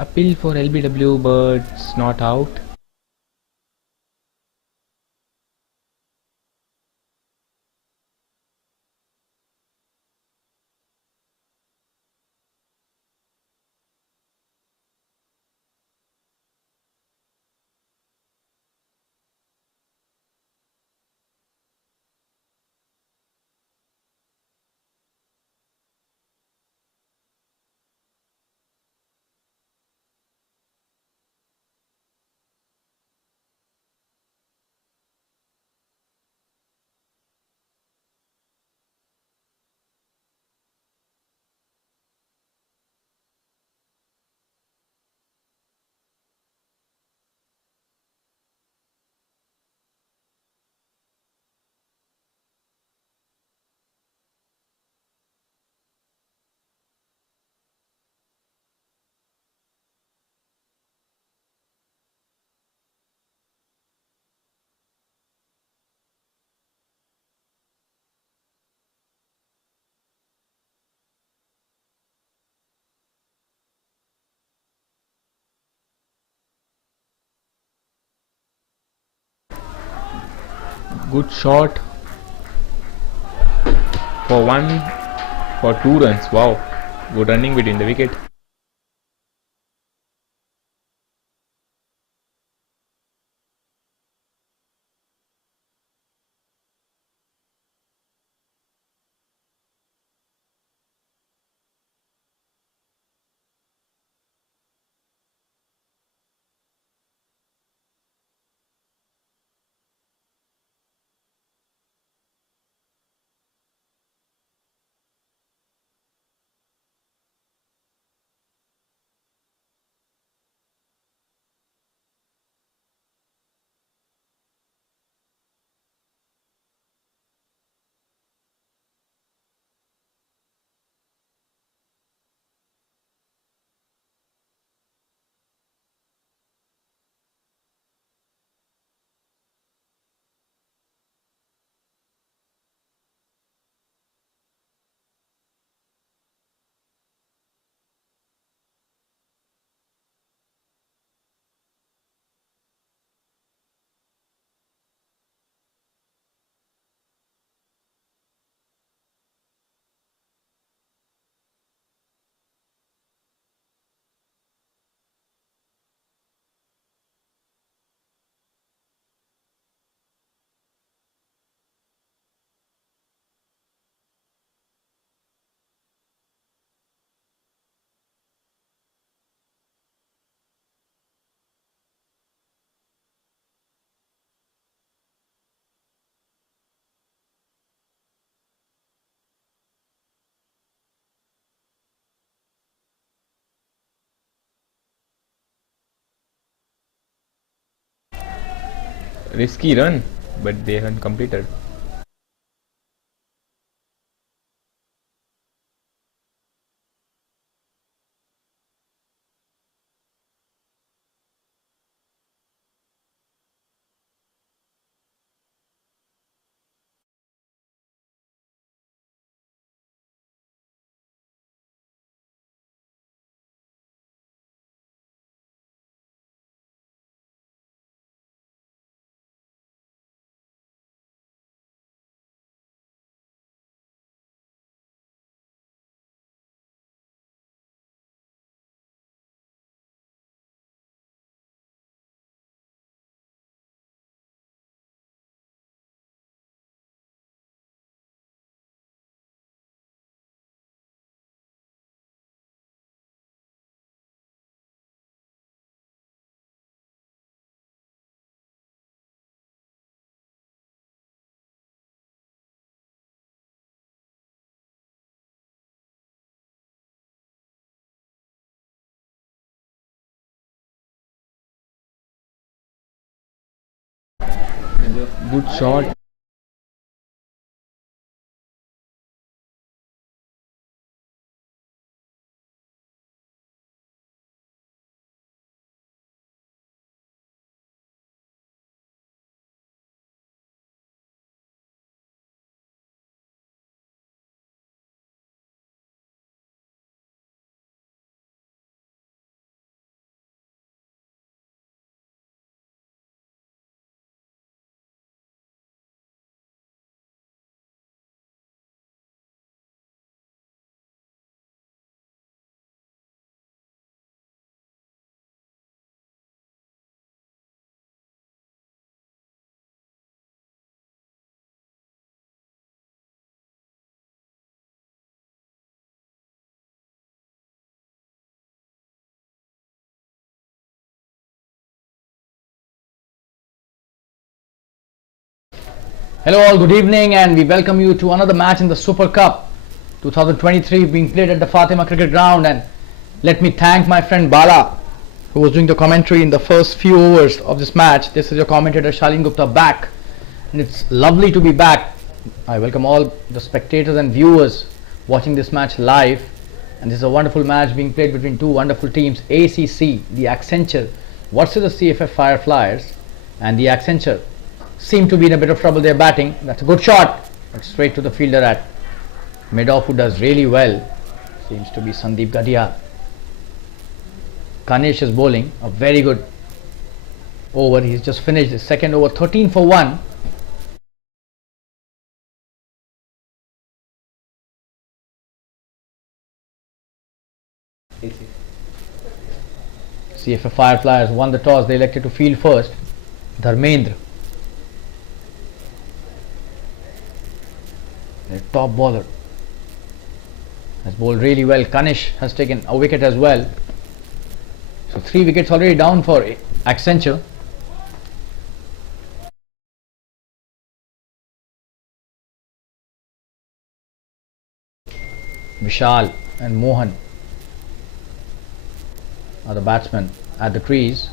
Appeal for LBW, but it's not out. Good shot for one, for 2 runs. Wow, good running between the wicket. Risky run, but they haven't completed. Good shot. Hello all, good evening and we welcome you to another match in the Super Cup 2023 being played at the Fatima Cricket Ground. And let me thank my friend Bala who was doing the commentary in the first few overs of this match. This is your commentator Shalin Gupta back, and it's lovely to be back. I welcome all the spectators and viewers watching this match live, and this is a wonderful match being played between two wonderful teams, ACC, the Accenture versus the CFF Fireflies, and the Accenture seem to be in a bit of trouble. They're batting. That's a good shot, but straight to the fielder at mid-off, who does really well. Seems to be Sandeep Gadia. Kanish is bowling a very good over. He's just finished his second over, 13 for 1. CFF Fireflies won the toss. They elected to field first. Dharmendra, their top bowler, has bowled really well. Kanish has taken a wicket as well. So 3 wickets already down for Accenture. Vishal and Mohan are the batsmen at the crease.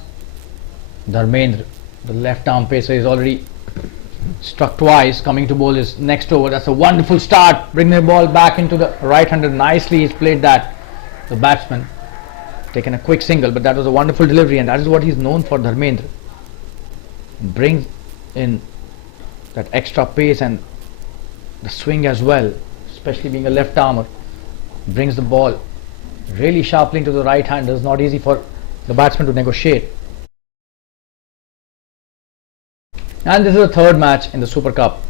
Dharmendra, the left arm pacer, is already struck twice, coming to bowl his next over. That's a wonderful start, bring the ball back into the right-hander. Nicely he's played that. The batsman taken a quick single, but that was a wonderful delivery, and that is what he's known for. Dharmendra brings in that extra pace and the swing as well, especially being a left armer. Brings the ball really sharply into the right hander. It's not easy for the batsman to negotiate. And this is the third match in the Super Cup.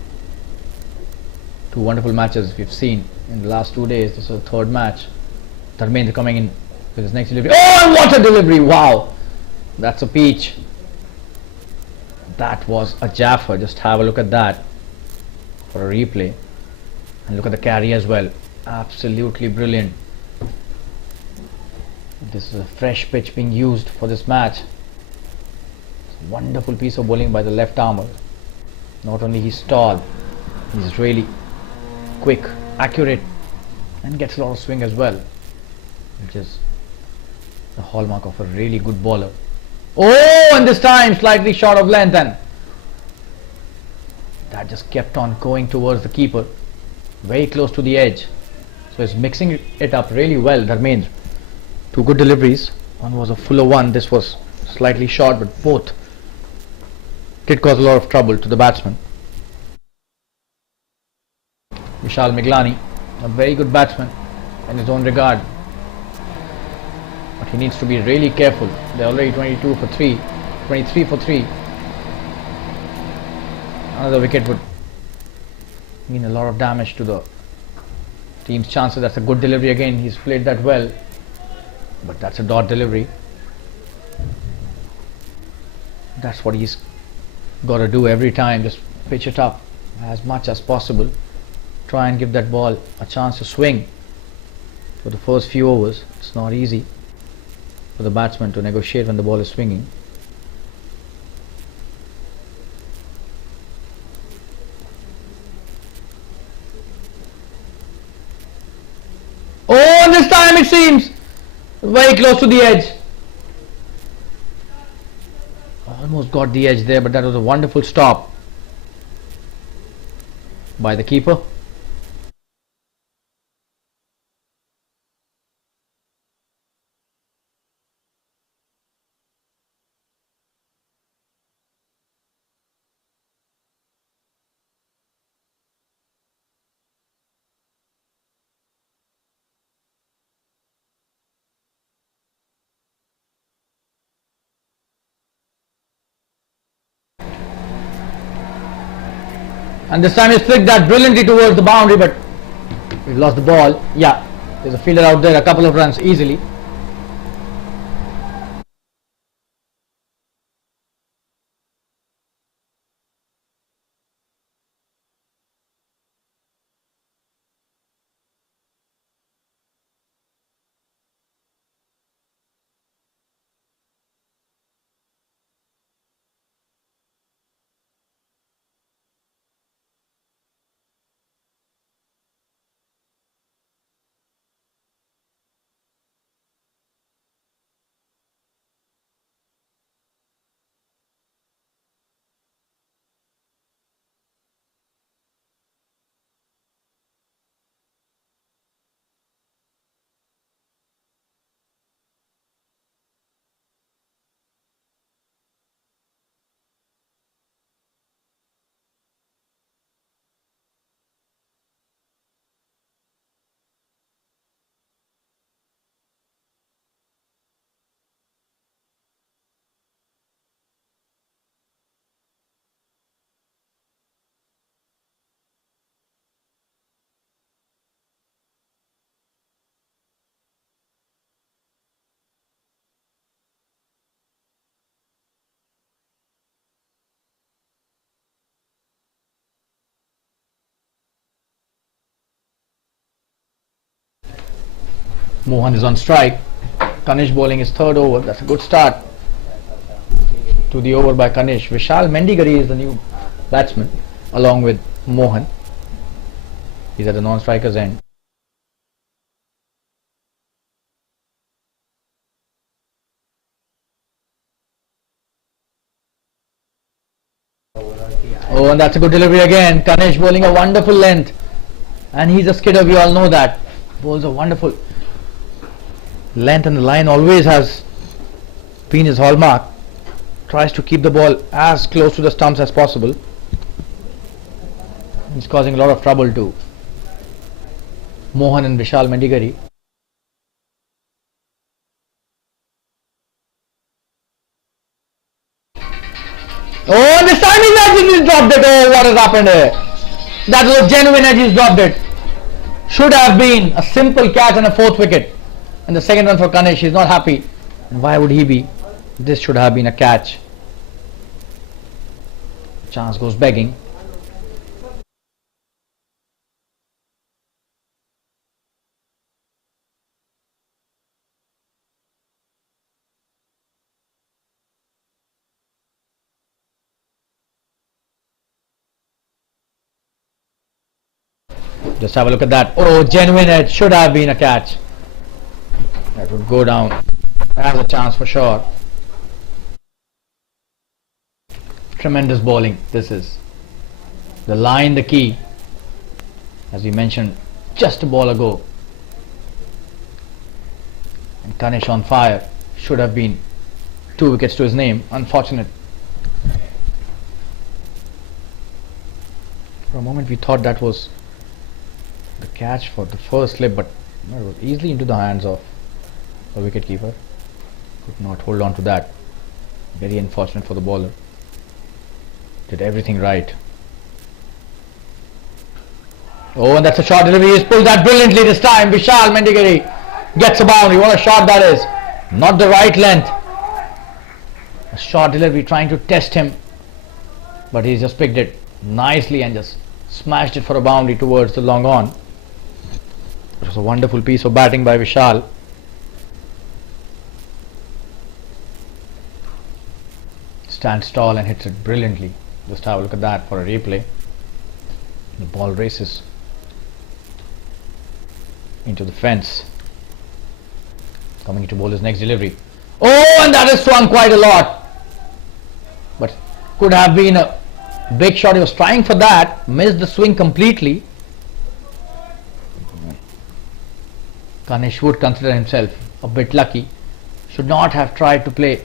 Two wonderful matches we've seen in the last 2 days. This is the third match. Dharmendra coming in with his next delivery. Oh, what a delivery! Wow, that's a peach. That was a jaffer. Just have a look at that for a replay, and look at the carry as well. Absolutely brilliant. This is a fresh pitch being used for this match. Wonderful piece of bowling by the left armer. Not only he's tall, he's really quick, accurate, and gets a lot of swing as well, which is the hallmark of a really good bowler. Oh, and this time slightly short of length, and that just kept on going towards the keeper, very close to the edge. So he's mixing it up really well, Dharmendra. Two good deliveries. One was a fuller one, this was slightly short, but both did cause a lot of trouble to the batsman. Vishal Miglani, a very good batsman in his own regard, but he needs to be really careful. They're already 22 for 3, 23 for 3. Another wicket would mean a lot of damage to the team's chances. That's a good delivery again. He's played that well, but that's a dot delivery. That's what he's got to do every time. Just pitch it up as much as possible. Try and give that ball a chance to swing for the first few overs. It's not easy for the batsman to negotiate when the ball is swinging. Oh, this time it seems very close to the edge. Almost got the edge there, but that was a wonderful stop by the keeper. And this time he's flicked that brilliantly towards the boundary, but he lost the ball. Yeah, there's a fielder out there, a couple of runs easily. Mohan is on strike. Kanish bowling his third over. That's a good start to the over by Kanish. Vishal Mendigari is the new batsman along with Mohan. He's at the non-striker's end. Oh, and that's a good delivery again. Kanish bowling a wonderful length. And he's a skidder, we all know that. Bowls a wonderful length, and the line always has been his hallmark. Tries to keep the ball as close to the stumps as possible. He's causing a lot of trouble to Mohan and Vishal Mendigari. Oh, and this time he's dropped it. Oh, what has happened here? That was a genuine edge, he's dropped it. Should have been a simple catch and a fourth wicket. And the second one for Kanish, he's not happy. And why would he be? This should have been a catch. Chance goes begging. Just have a look at that. Oh, genuine edge. Should have been a catch. That would go down. Has a chance for sure. Tremendous bowling. This is the line, the key. As we mentioned just a ball ago. And Kanish on fire. Should have been 2 wickets to his name. Unfortunate. For a moment we thought that was the catch for the first slip, but it was easily into the hands of the wicketkeeper. Could not hold on to that. Very unfortunate for the bowler. Did everything right. Oh, and that's a short delivery. He's pulled that brilliantly this time. Vishal Mendigari gets a boundary. What a shot that is. Not the right length. A short delivery trying to test him, but he's just picked it nicely and just smashed it for a boundary towards the long on. It was a wonderful piece of batting by Vishal. Stands tall and hits it brilliantly. Just have a look at that for a replay. The ball races into the fence. Coming to bowl his next delivery. Oh, and that is swung quite a lot. But could have been a big shot. He was trying for that. Missed the swing completely. Kanish would consider himself a bit lucky. Should not have tried to play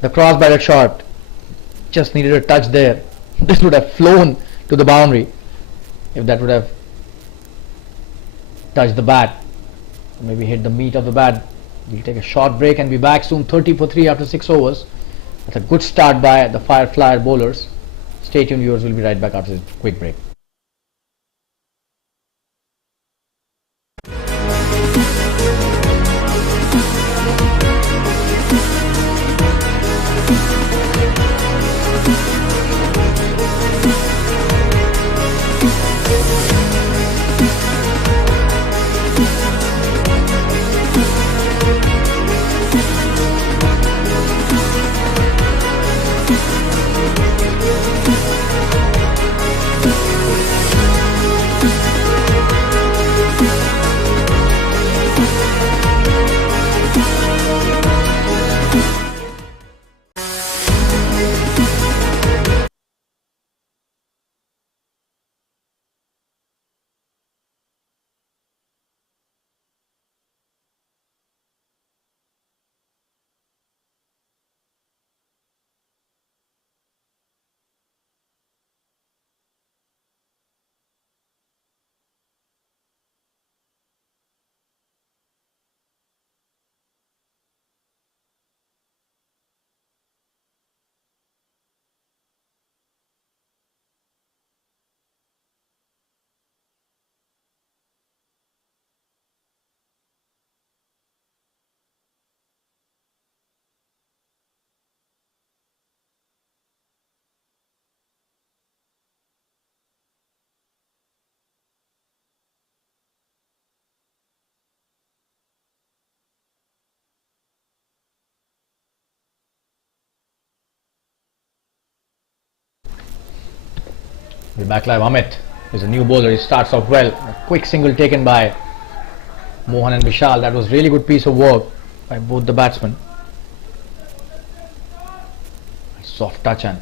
the cross-barrel shot. Just needed a touch there. This would have flown to the boundary if that would have touched the bat. Maybe hit the meat of the bat. We'll take a short break and be back soon. 30 for 3 after 6 overs. That's a good start by the Firefly bowlers. Stay tuned, viewers. We'll be right back after this quick break. We're back live. Amit is a new bowler. He starts off well. A quick single taken by Mohan and Vishal. That was really good piece of work by both the batsmen. A soft touch and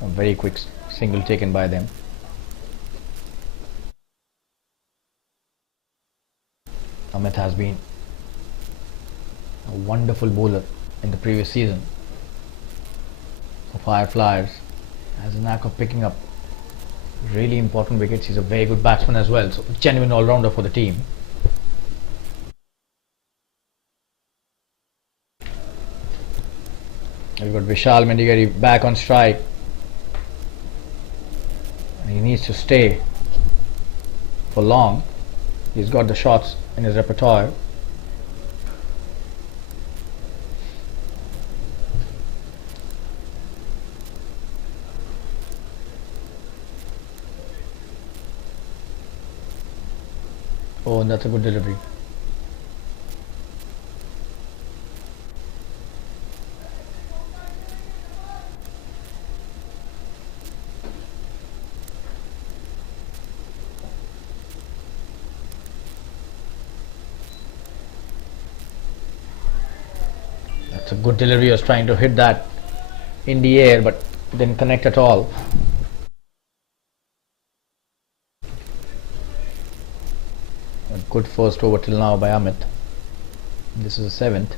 a very quick single taken by them. Amit has been a wonderful bowler in the previous season. For Fireflies, has a knack of picking up really important wickets. He's a very good batsman as well, so genuine all-rounder for the team. We've got Vishal Mendigeri back on strike. He needs to stay for long. He's got the shots in his repertoire. Oh, and that's a good delivery. That's a good delivery. He was trying to hit that in the air, but didn't connect at all. A good first over till now by Amit. This is the 7th.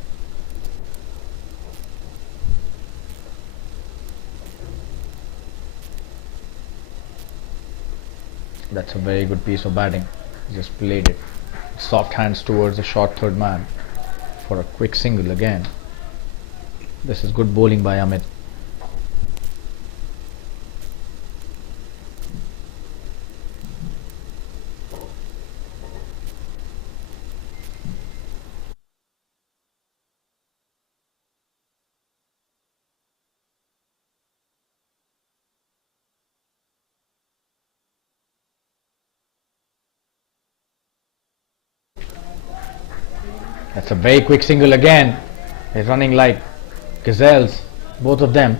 That's a very good piece of batting. He just played it. Soft hands towards the short third man for a quick single again. This is good bowling by Amit. That's a very quick single again. They're running like gazelles, both of them.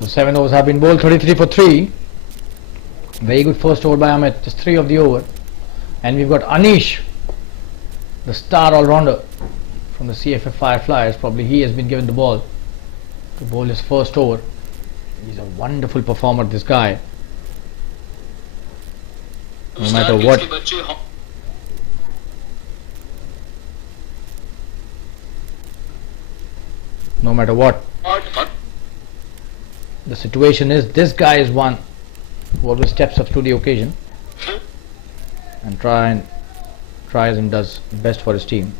So 7 overs have been bowled, 33 for 3. Very good first over by Amit, just 3 of the over. And we've got Anish, the star all-rounder from the CFF Fireflies. Probably he has been given the ball to bowl his first over. He's a wonderful performer, this guy. No matter what. No matter what the situation is, this guy is one who always steps up to the occasion and tries and does best for his team.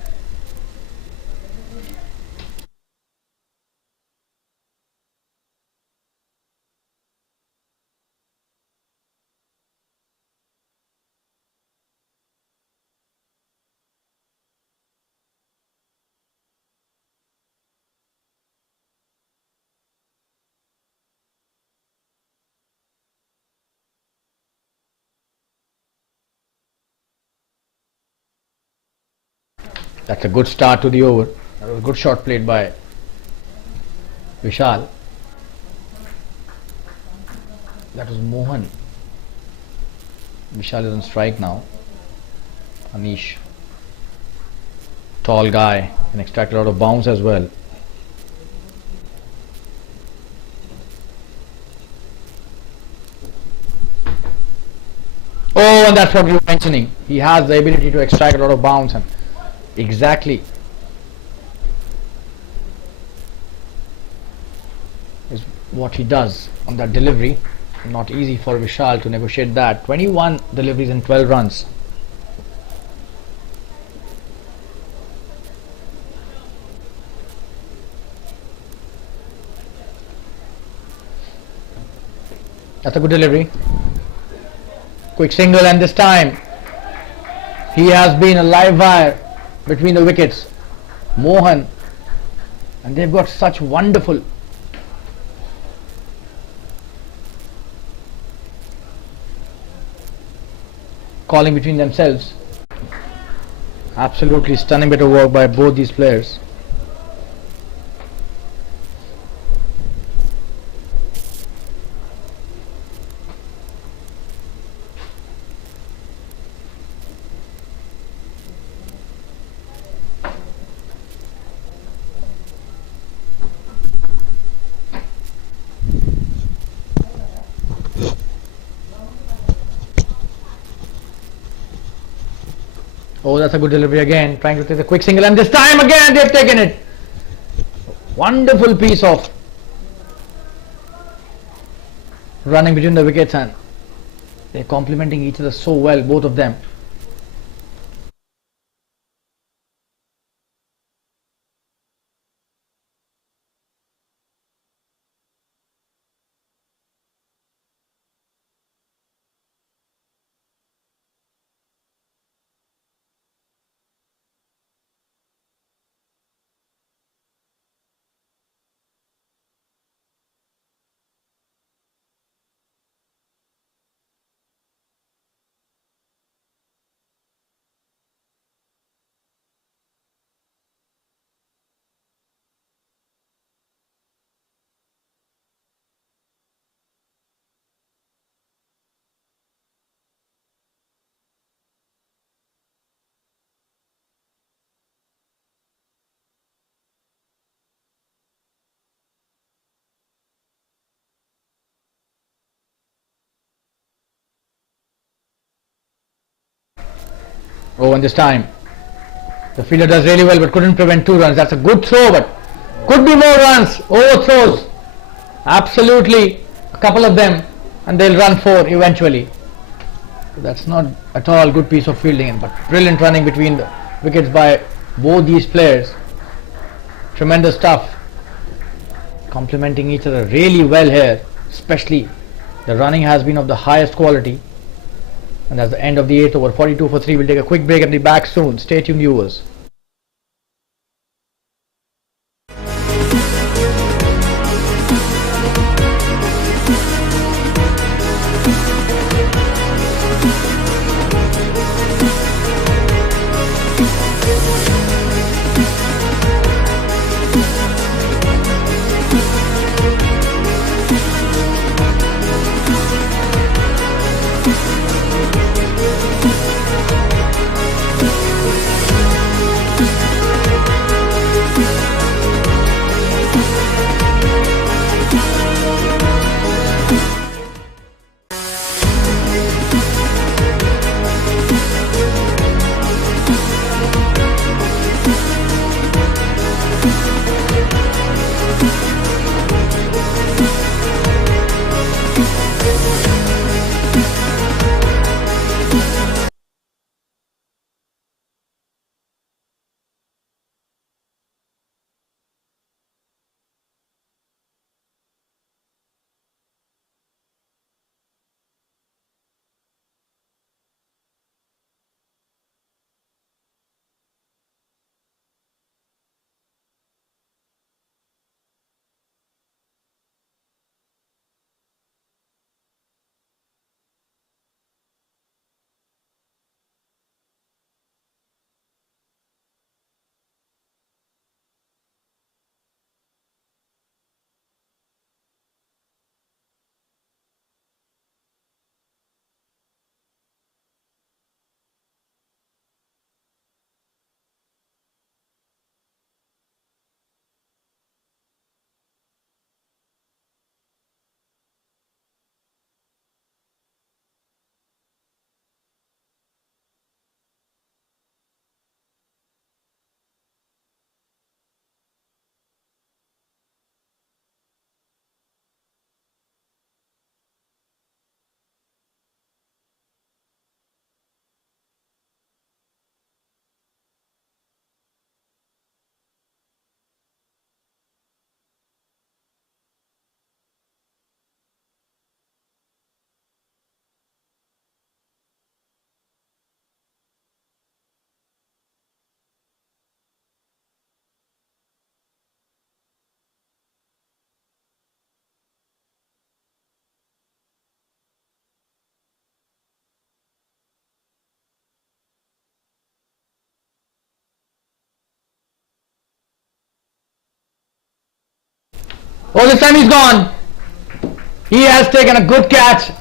That's a good start to the over. That was a good shot played by Vishal. That was Mohan. Vishal is on strike now. Anish, tall guy, can extract a lot of bounce as well. Oh, and that's what we were mentioning. He has the ability to extract a lot of bounce, and exactly is what he does on that delivery. Not easy for Vishal to negotiate that. 21 deliveries and 12 runs. That's a good delivery. Quick single, and this time he has been a live wire between the wickets. Mohan, and they've got such wonderful calling between themselves. Absolutely stunning bit of work by both these players. Oh, that's a good delivery again, trying to take the quick single, and this time again they've taken it. Wonderful piece of running between the wickets, and they're complementing each other so well, both of them. Oh, and this time the fielder does really well but couldn't prevent 2 runs. That's a good throw, but could be more runs. Overthrows, absolutely, a couple of them, and they'll run 4 eventually. So that's not at all good piece of fielding, but brilliant running between the wickets by both these players. Tremendous stuff, complementing each other really well here. Especially the running has been of the highest quality. And that's the end of the 8th over. 42 for 3. We'll take a quick break and be back soon. Stay tuned, viewers. Oh, this time he's gone. He has taken a good catch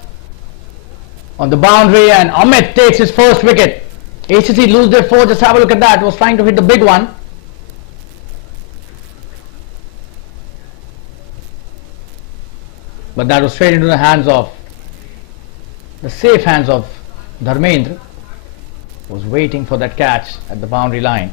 on the boundary, and Amit takes his first wicket. ACC lose their 4. Just have a look at that. Was trying to hit the big one. But that was straight into the hands of the safe hands of Dharmendra. Was waiting for that catch at the boundary line.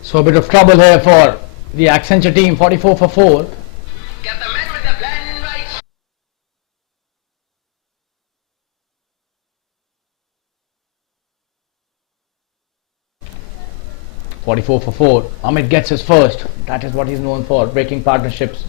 So a bit of trouble here for the Accenture team. 44 for 4. Get the men with the plan right. 44 for 4. Amit gets his first. That is what he's known for, breaking partnerships.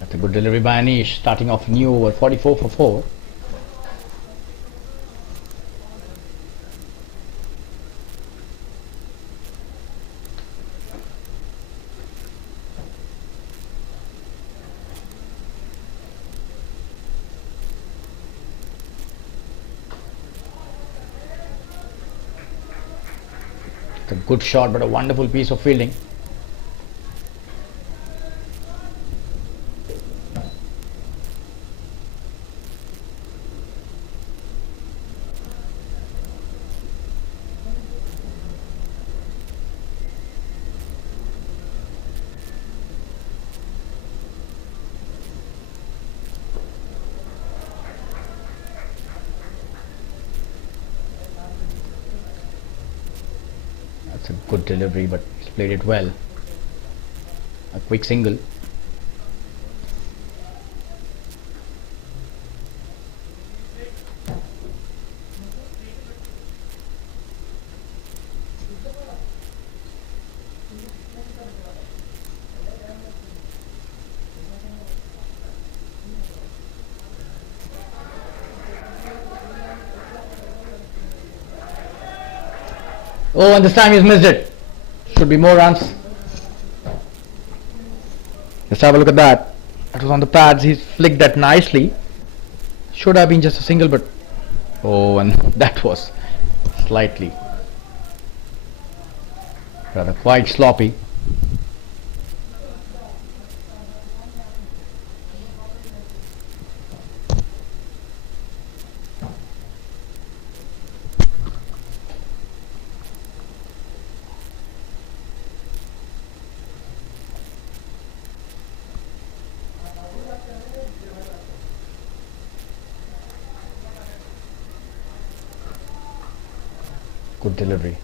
That's a good delivery by Anish, starting off new over. 44 for 4. It's a good shot, but a wonderful piece of fielding. That's a good delivery, but he's played it well. A quick single. Oh, and this time he's missed it. Should be more runs. Let's have a look at that. That was on the pads. He's flicked that nicely. Should have been just a single, but oh, and that was slightly. Rather quite sloppy. Good delivery.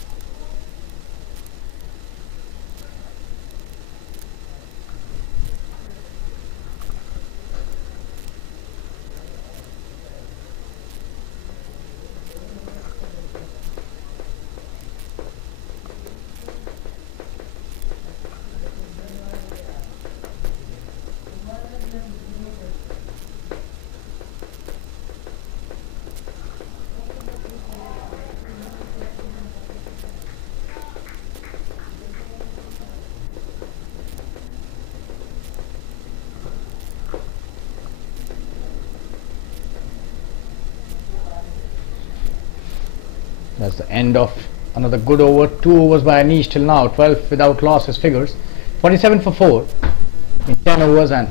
That's the end of another good over. 2 overs by Anish till now. 12 without loss his figures. 47 for 4 in 10 overs, and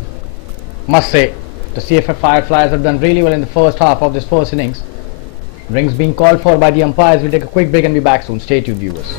must say the CFF Fireflies have done really well in the first half of this first innings. Rings being called for by the umpires. We'll take a quick break and be back soon. Stay tuned, viewers.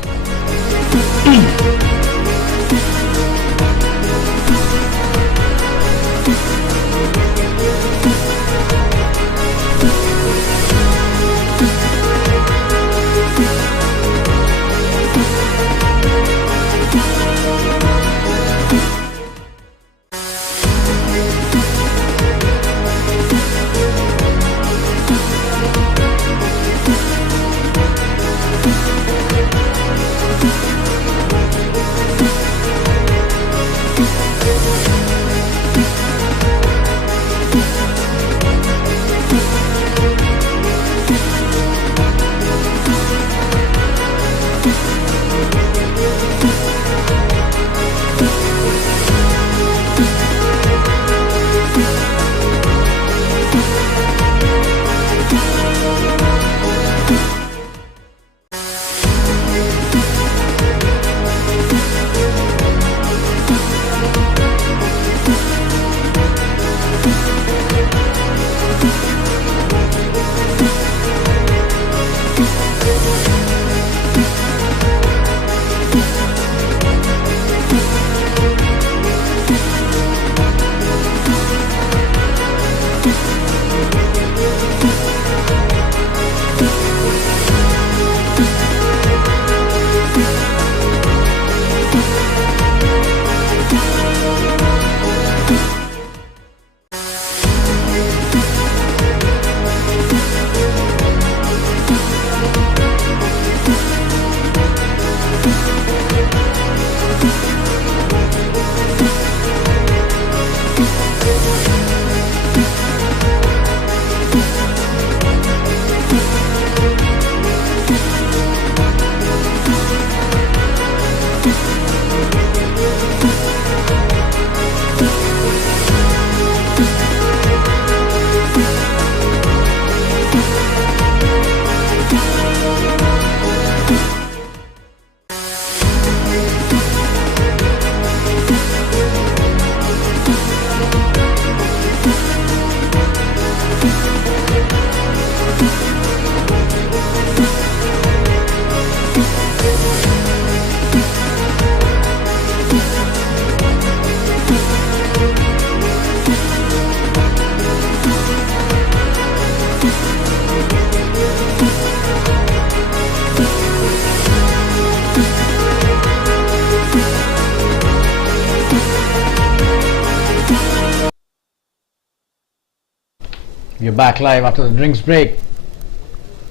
We're back live after the drinks break,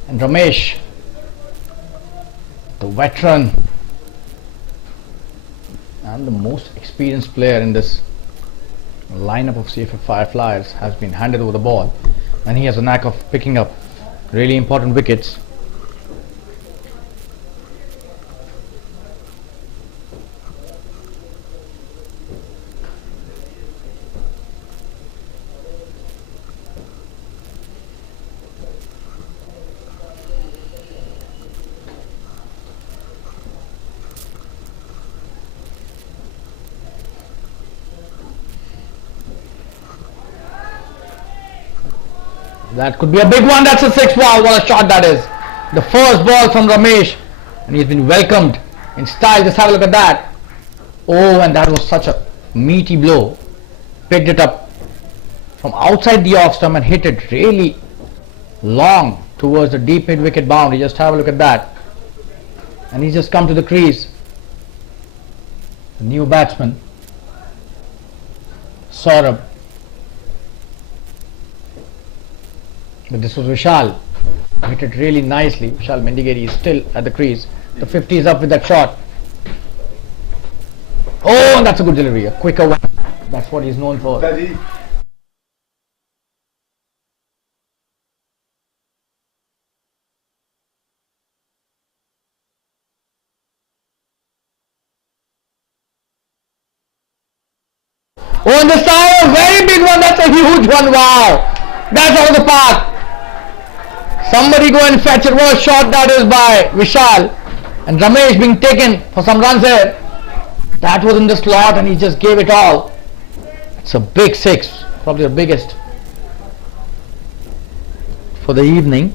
and Ramesh, the veteran and the most experienced player in this lineup of CFF Fireflies, has been handed over the ball, and he has a knack of picking up really important wickets. That could be a big one. That's a 6. Wow, what a shot that is. The first ball from Ramesh, and he's been welcomed in style. Just have a look at that. Oh, and that was such a meaty blow. Picked it up from outside the off stump and hit it really long towards the deep mid wicket boundary. Just have a look at that. And he's just come to the crease. The new batsman, Saurabh. But this was Vishal. Hit it really nicely. Vishal Mendigeri is still at the crease. The 50 is up with that shot. Oh, that's a good delivery. A quicker one. That's what he's known for. Oh, and this time a very big one. That's a huge one. Wow. That's out of the park. Somebody go and fetch it. What a shot that is by Vishal. And Ramesh being taken for some runs there. That was in the slot and he just gave it all. It's a big 6. Probably the biggest for the evening.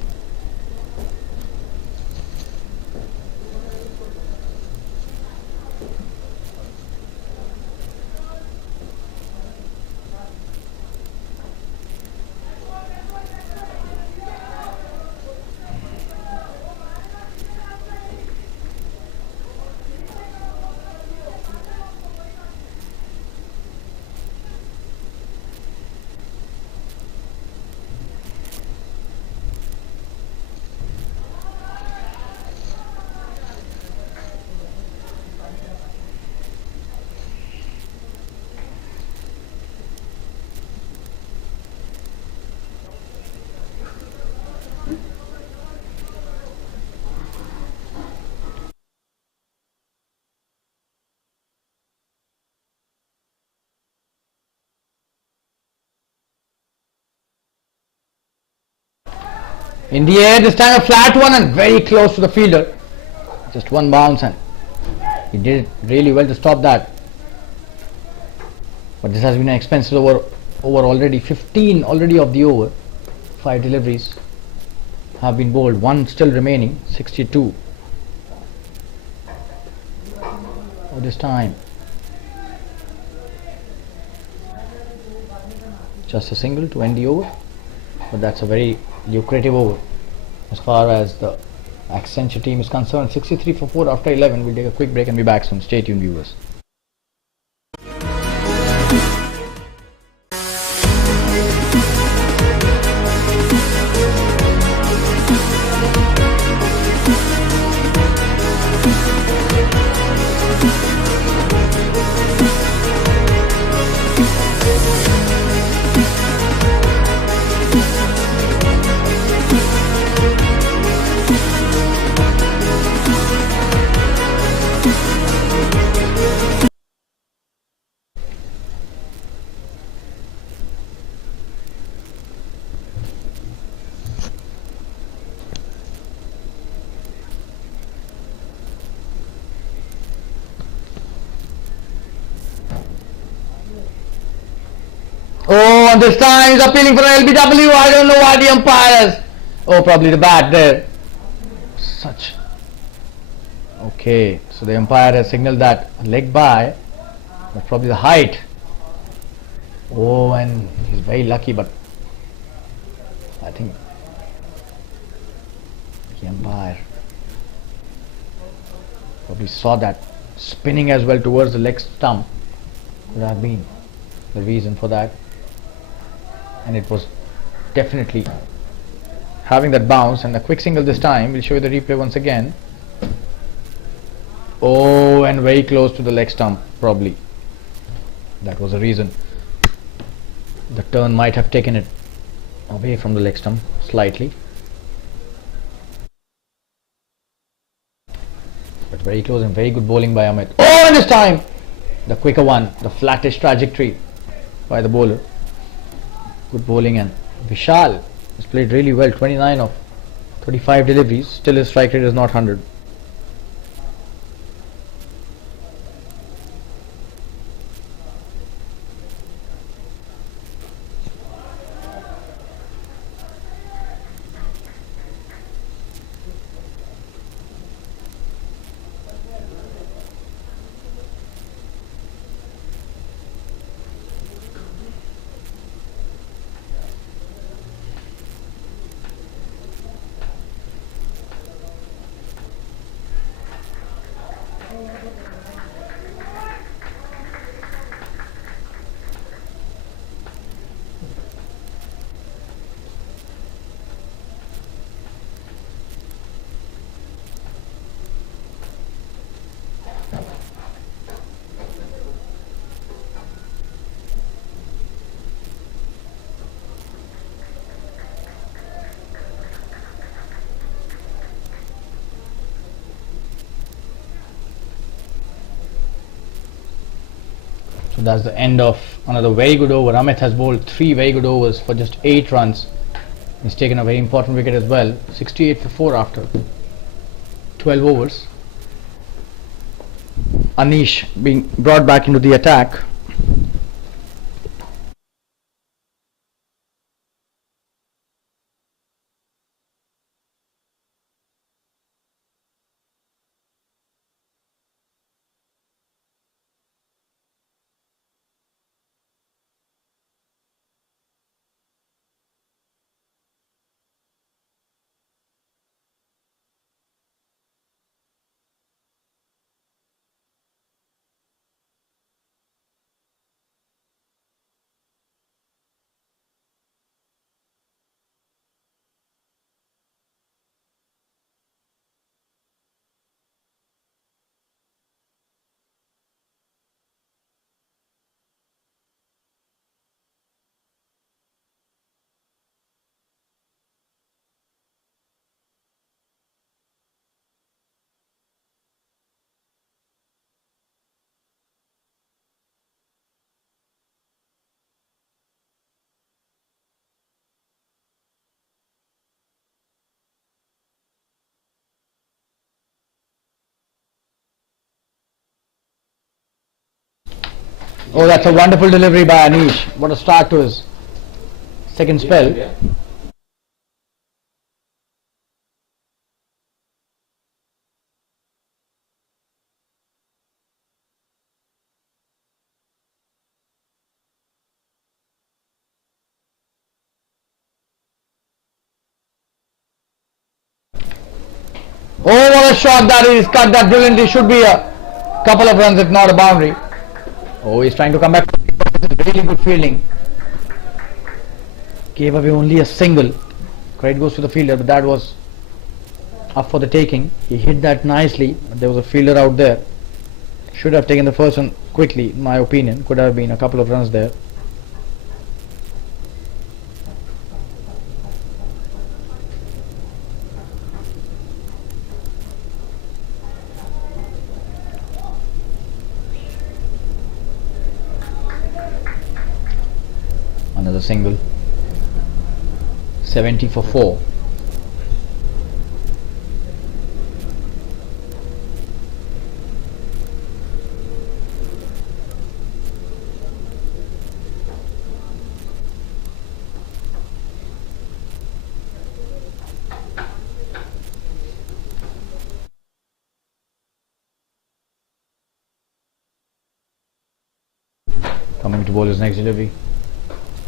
In the air, this time a flat one and very close to the fielder. Just one bounce and he did it really well to stop that. But this has been an expensive over already. 15 already of the over. 5 deliveries have been bowled. 1 still remaining. 62. Oh, this time just a single to end the over. But that's a very lucrative over as far as the Accenture team is concerned. 63 for 4 after 11. We'll take a quick break and be back soon. Stay tuned, viewers. Oh, and this time he's appealing for an LBW. I don't know why the umpires. Oh, probably the bat there. Such. Okay, so the umpire has signaled that leg by, but probably the height. Oh, and he's very lucky, but I think the umpire probably saw that spinning as well towards the leg stump would have been the reason for that. And it was definitely having that bounce and a quick single this time. We'll show you the replay once again. Oh, and very close to the leg stump, probably. That was the reason. The turn might have taken it away from the leg stump slightly. But very close and very good bowling by Amit. Oh, and this time the quicker one, the flattish trajectory by the bowler. Good bowling, and Vishal has played really well. 29 of 35 deliveries. Still his strike rate is not 100. So that's the end of another very good over. Amit has bowled 3 very good overs for just 8 runs. He's taken a very important wicket as well. 68 for 4 after 12 overs. Anish being brought back into the attack. Oh, that's a wonderful delivery by Anish. What a start to his second spell. Oh, what a shot that is. Cut that brilliantly. Should be a couple of runs if not a boundary. Oh, he's trying to come back. Really good fielding. Gave away only a single. Credit goes to the fielder, but that was up for the taking. He hit that nicely. There was a fielder out there. Should have taken the first one quickly, in my opinion. Could have been a couple of runs there. Another single. 70 for 4. Coming to bowl his next delivery.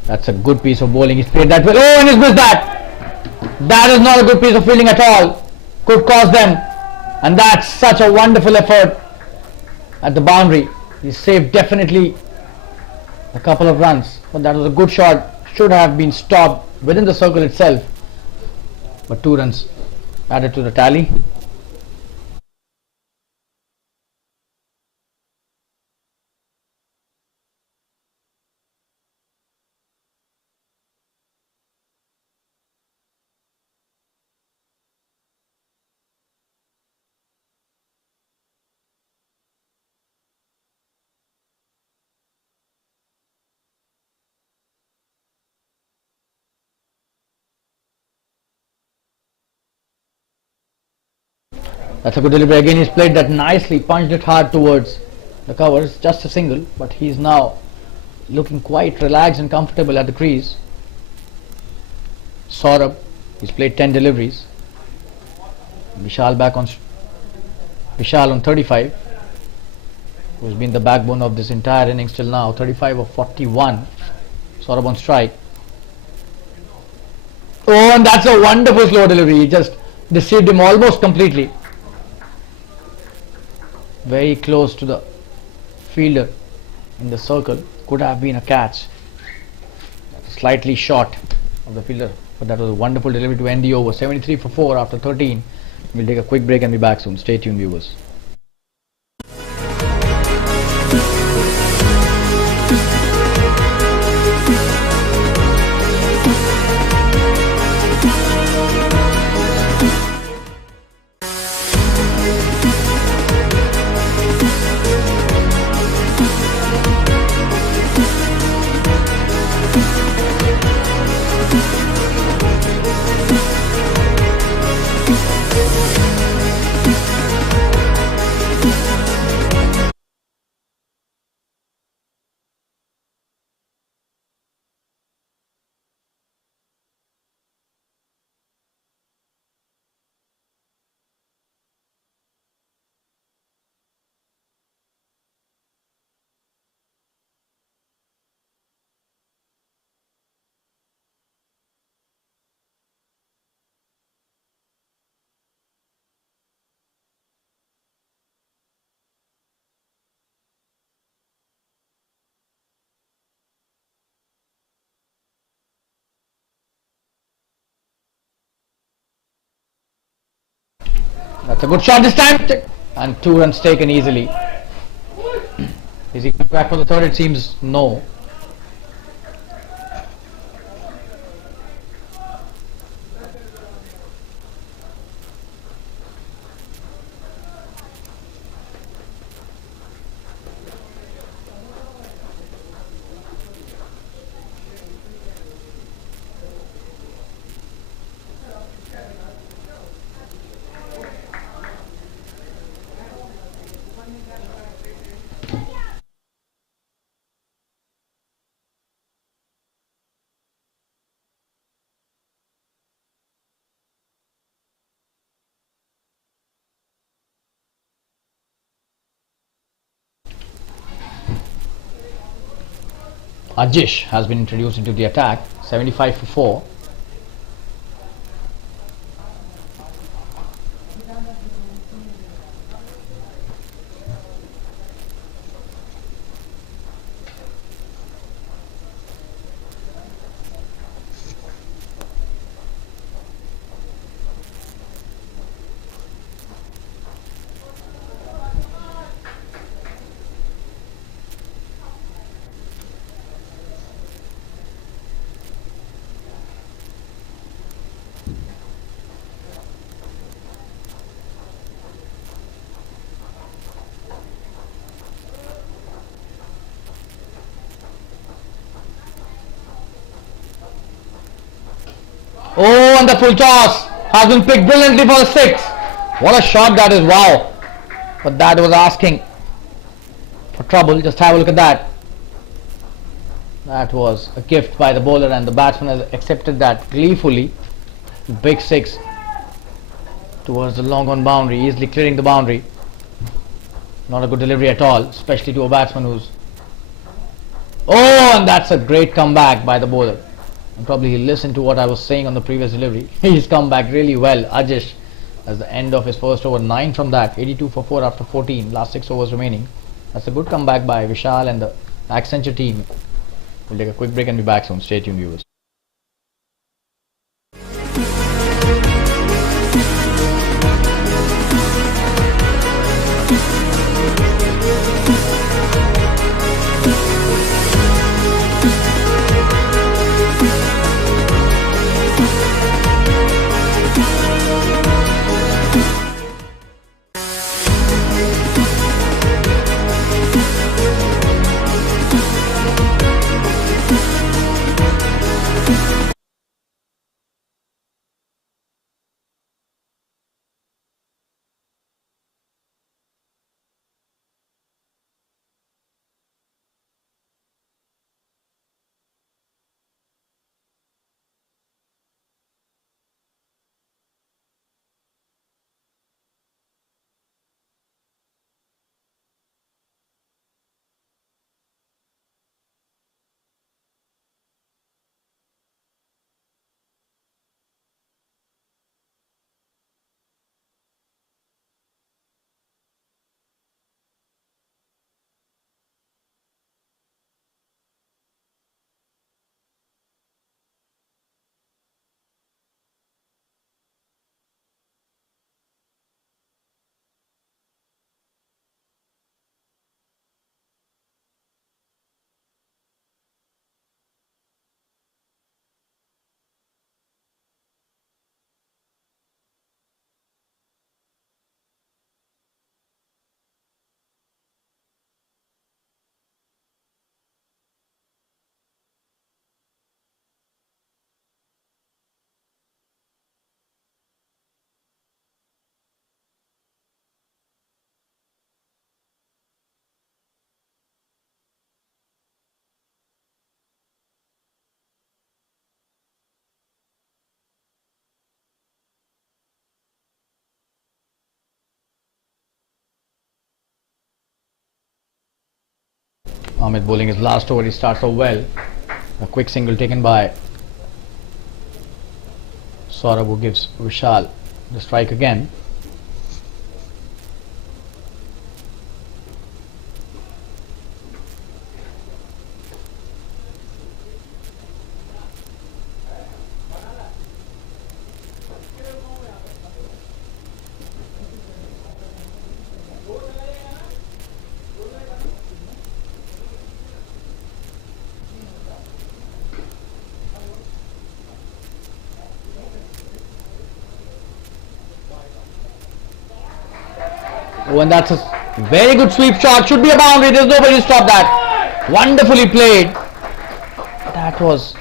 That's a good piece of bowling. He's played that well. Oh, and he's missed that. That is not a good piece of fielding at all. Could cost them. And that's such a wonderful effort at the boundary. He saved definitely a couple of runs. But that was a good shot. Should have been stopped within the circle itself. But 2 runs added to the tally. That's a good delivery. Again, he's played that nicely, punched it hard towards the covers. Just a single, but he's now looking quite relaxed and comfortable at the crease. Saurabh, he's played 10 deliveries. Vishal on 35, who's been the backbone of this entire innings till now. 35 of 41. Saurabh on strike. Oh, and that's a wonderful slow delivery. He just deceived him almost completely. Very close to the fielder in the circle. Could have been a catch. Slightly short of the fielder, but that was a wonderful delivery to end the over. 73 for 4 after 13. We'll take a quick break and be back soon. Stay tuned, viewers. That's a good shot this time. And 2 runs taken easily. Is he back for the third? It seems no. Ajish has been introduced into the attack. 75 for 4. Oh, and the full toss has been picked brilliantly for the 6. What a shot that is, wow. But that was asking for trouble. Just have a look at that. That was a gift by the bowler and the batsman has accepted that gleefully. Big 6 towards the long on boundary, easily clearing the boundary. Not a good delivery at all, especially to a batsman who's... Oh, and that's a great comeback by the bowler. And probably he listened to what I was saying on the previous delivery. He's come back really well. Ajish, as the end of his first over, 9 from that, 82 for 4 after 14, last 6 overs remaining. That's a good comeback by Vishal and the Accenture team. We'll take a quick break and be back soon. Stay tuned, viewers. Ahmed bowling his last over. He starts off well. A quick single taken by Saurabh, who gives Vishal the strike again. Oh, and that's a very good sweep shot. Should be a boundary. There's nobody to stop that. Wonderfully played. That was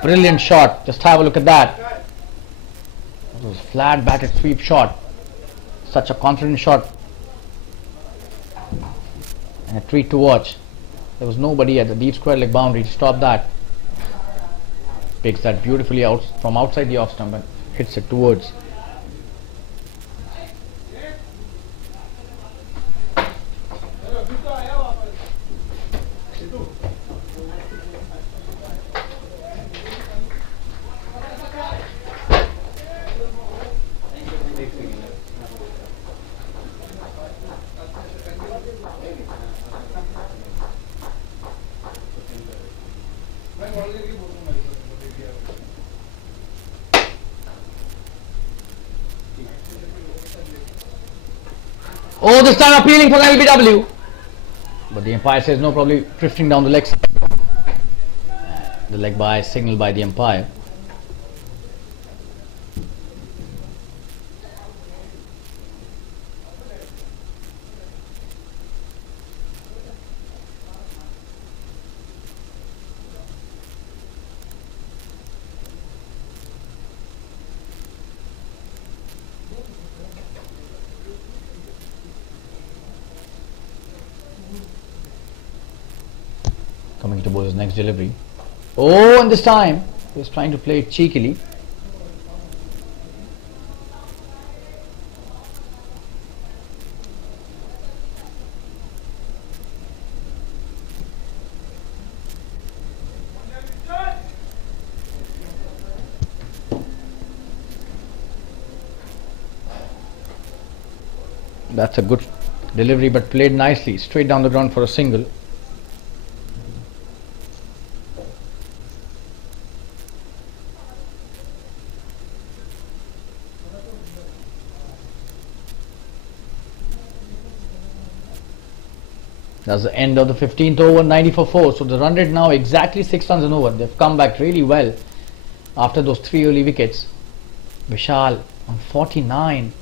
brilliant shot. Just have a look at that. That was flat batted sweep shot. Such a confident shot. And a treat to watch. There was nobody at the deep square leg boundary to stop that. Takes that beautifully out from outside the off stump and hits it towards. Oh, this time appealing for the LBW. But the umpire says no, probably drifting down the leg side. The leg by signaled by the umpire. Coming to bowl his next delivery. Oh, and this time he was trying to play it cheekily. That's a good delivery, but played nicely, straight down the ground for a single. That's the end of the 15th over, 90 for 4. So the run rate now exactly 6 runs an over. They've come back really well after those 3 early wickets. Vishal on 49.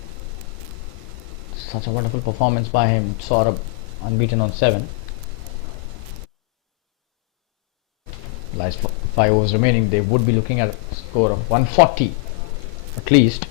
Such a wonderful performance by him. Saurabh unbeaten on 7. Last 5 overs remaining. They would be looking at a score of 140 at least.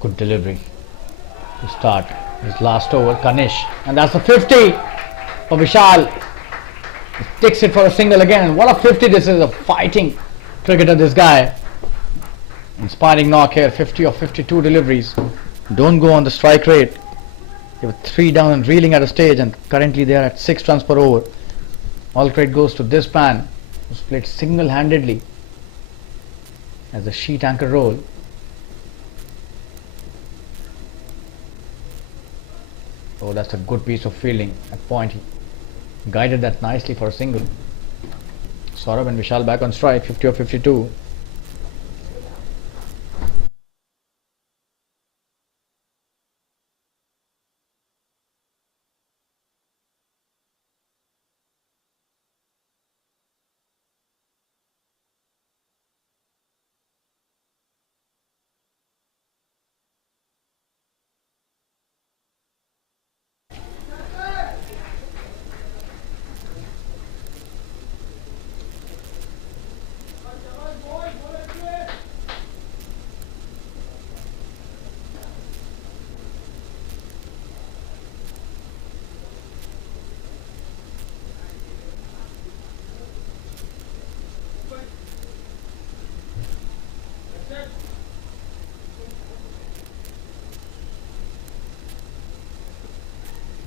Good delivery to start his last over, Kanish, and that's a 50 for Vishal. He takes it for a single again, and what a 50 this is, a fighting cricketer this guy. Inspiring knock here, 50 of 52 deliveries. Don't go on the strike rate. They were 3 down and reeling at a stage, and currently they are at 6 runs per over. All credit goes to this man who's played single-handedly as a sheet anchor role. Oh, that's a good piece of fielding at point. He guided that nicely for a single. Saurabh and Vishal back on strike, 50 or 52.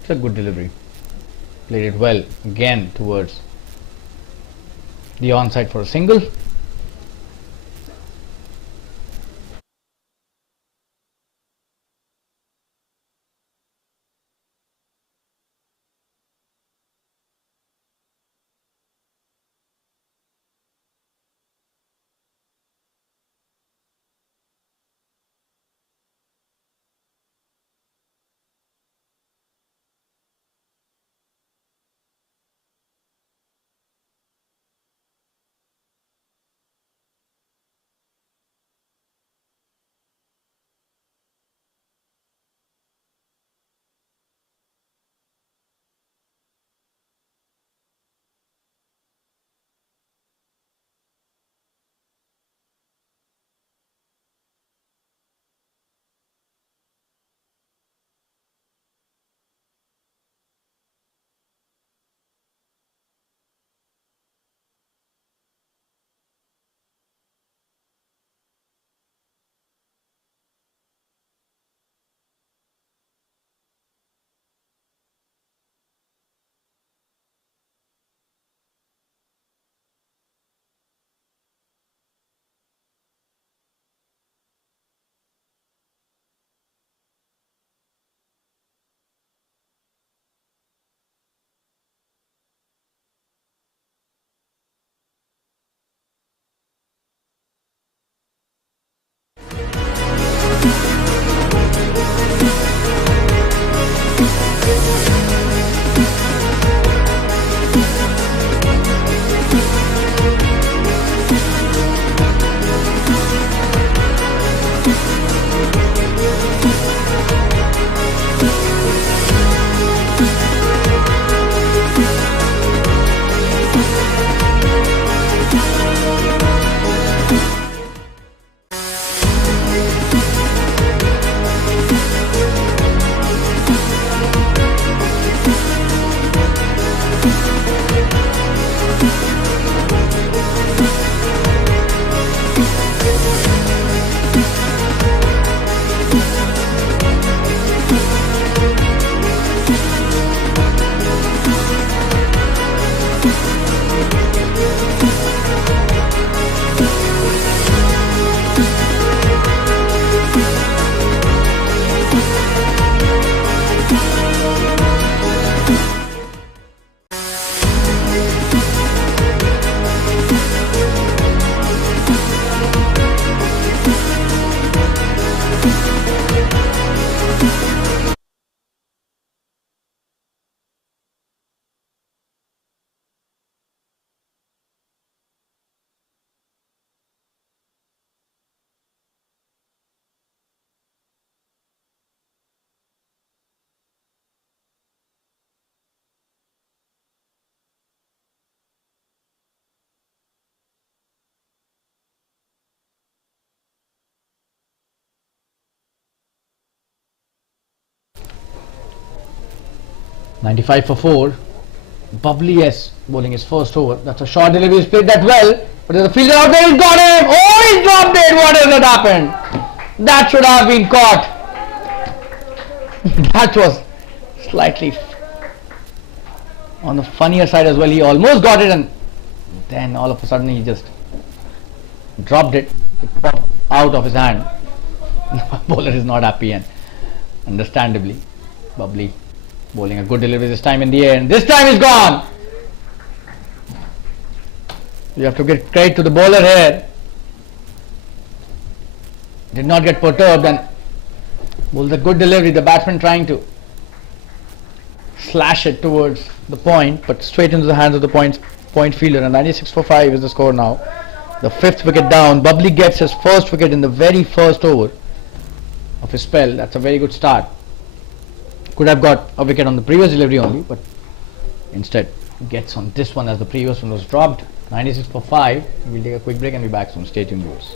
It's a good delivery. Played it well again towards the onside for a single. .95 for 4. Bubbly, yes, bowling his first over. That's a short delivery. He's played that well. But there's a fielder out there. He's got him. Oh, he's dropped it. What has that happened? That should have been caught. That was slightly on the funnier side as well. He almost got it, and then all of a sudden he just dropped it. It popped out of his hand. Bowler is not happy, and understandably, Bubbly bowling a good delivery this time in the air, and this time is gone. You have to give credit to the bowler here. Did not get perturbed and bowled a good delivery. The batsman trying to slash it towards the point, but straight into the hands of the point fielder. And 96 for 5 is the score now. The 5th wicket down. Bubbly gets his first wicket in the very first over of his spell. That's a very good start. Could have got a wicket on the previous delivery only, but instead gets on this one as the previous one was dropped. 96 for 5. We'll take a quick break and be back soon. Stay tuned, viewers.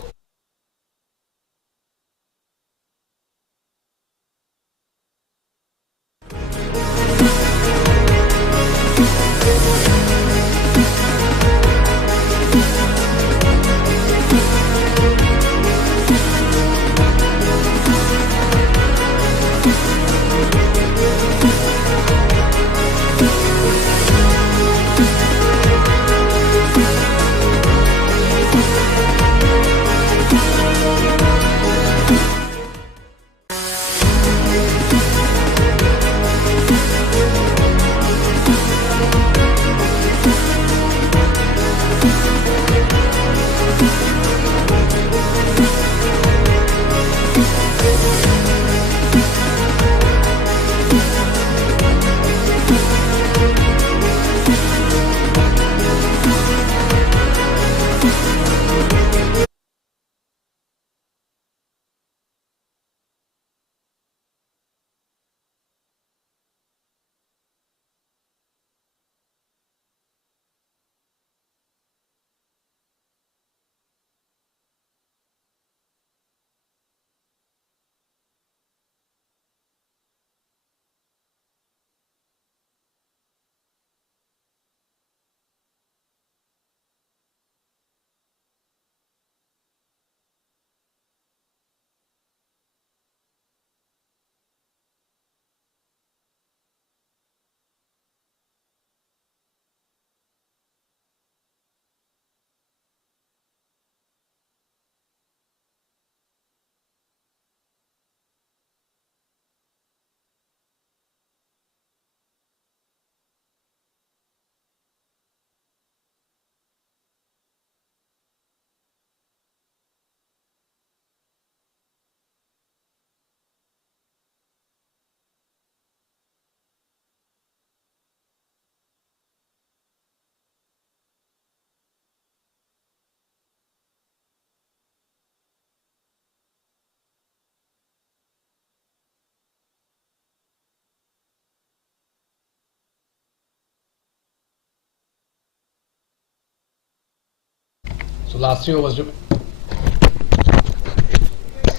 So last 3 overs,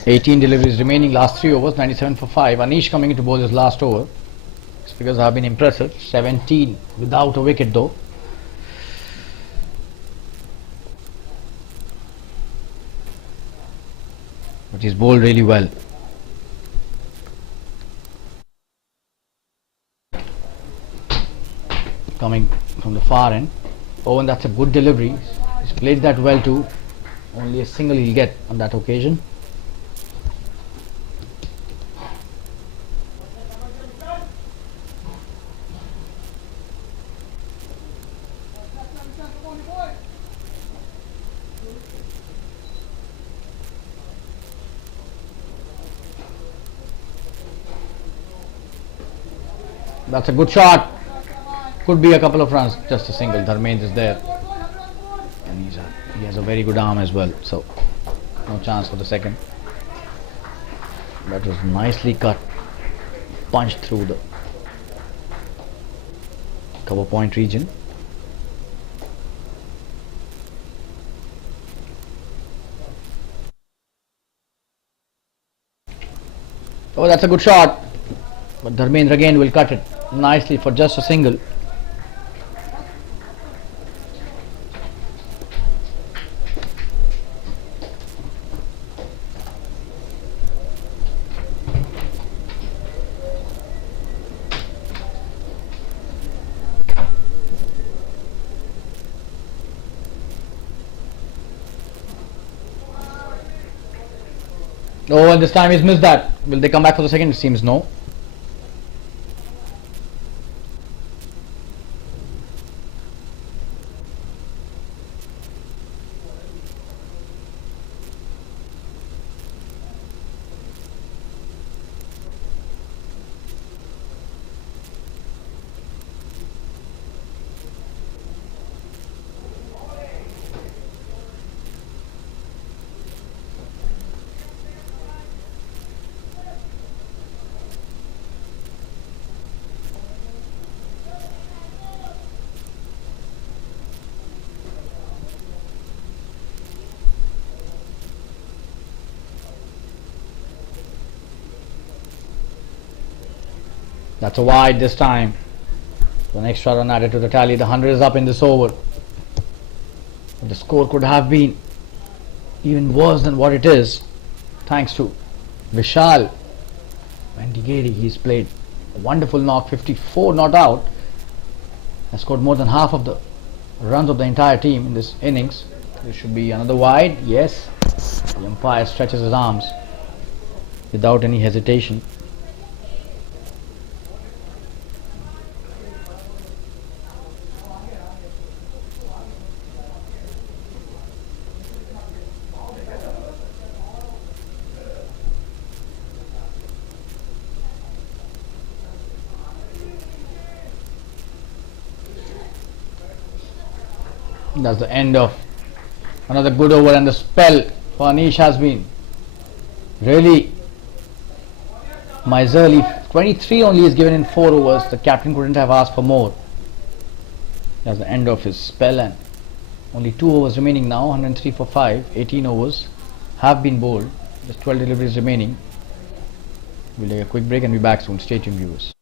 18 deliveries remaining, last 3 overs, 97 for 5. Anish coming into bowl his last over. His figures have been impressive. 17 without a wicket though. But he's bowled really well. Coming from the far end. Oh, and that's a good delivery. He's played that well too. Only a single he'll get on that occasion. That's a good shot. Could be a couple of runs, just a single. Dharmendra is there. And he has a very good arm as well. So, no chance for the second. That was nicely cut. Punched through the cover point region. Oh, that's a good shot. But Dharmendra again will cut it nicely for just a single. Oh, and this time he's missed that. Will they come back for the second? It seems no. That's a wide this time. An extra run added to the tally. The 100 is up in this over. But the score could have been even worse than what it is, thanks to Vishal Vendigeri. He's played a wonderful knock, 54 not out. Has scored more than half of the runs of the entire team in this innings. This should be another wide. Yes. The umpire stretches his arms without any hesitation. That's the end of another good over, and the spell for Anish has been really miserly. 23 only is given in 4 overs. The captain couldn't have asked for more. That's the end of his spell, and only 2 overs remaining now. 103 for 5. 18 overs have been bowled. Just 12 deliveries remaining. We'll take a quick break and be back soon. Stay tuned, viewers.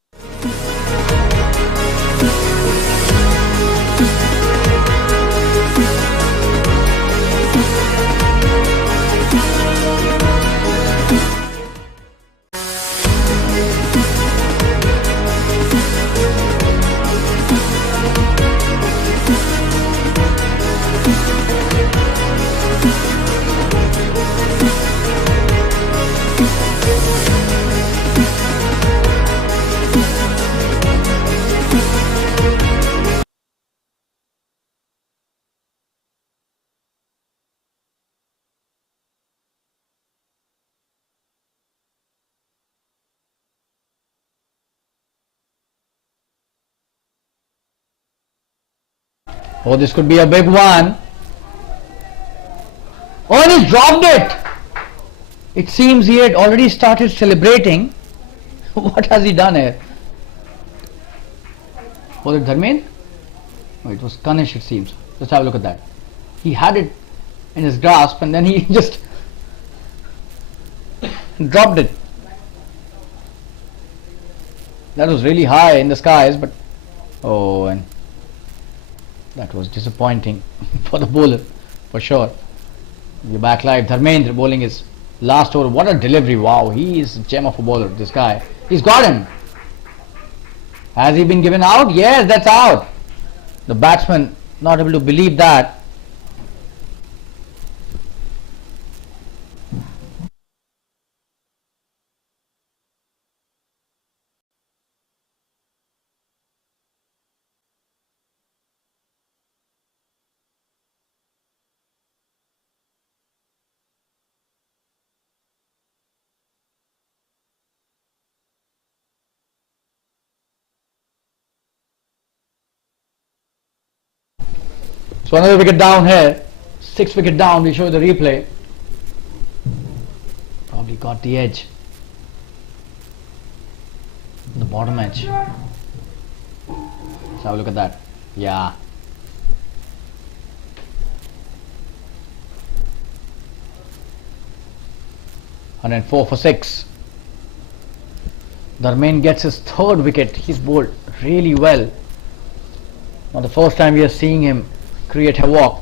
Oh, this could be a big one. Oh, and he dropped it. It seems he had already started celebrating. What has he done here? Was it Dharmendra? Oh, it was Kanish, it seems. Let's have a look at that. He had it in his grasp, and then he just dropped it. That was really high in the skies, but oh, and that was disappointing for the bowler, for sure. We're back live. Dharmendra bowling his last over. What a delivery! Wow, he is a gem of a bowler. This guy, he's got him. Has he been given out? Yes, that's out. The batsman not able to believe that. So another wicket down here. 6 wicket down. We show the replay. Probably got the edge. The bottom edge. Let's have a look at that. Yeah. And 4 for 6. Dharmendra gets his 3rd wicket. He's bowled really well. Not the first time we are seeing him create havoc.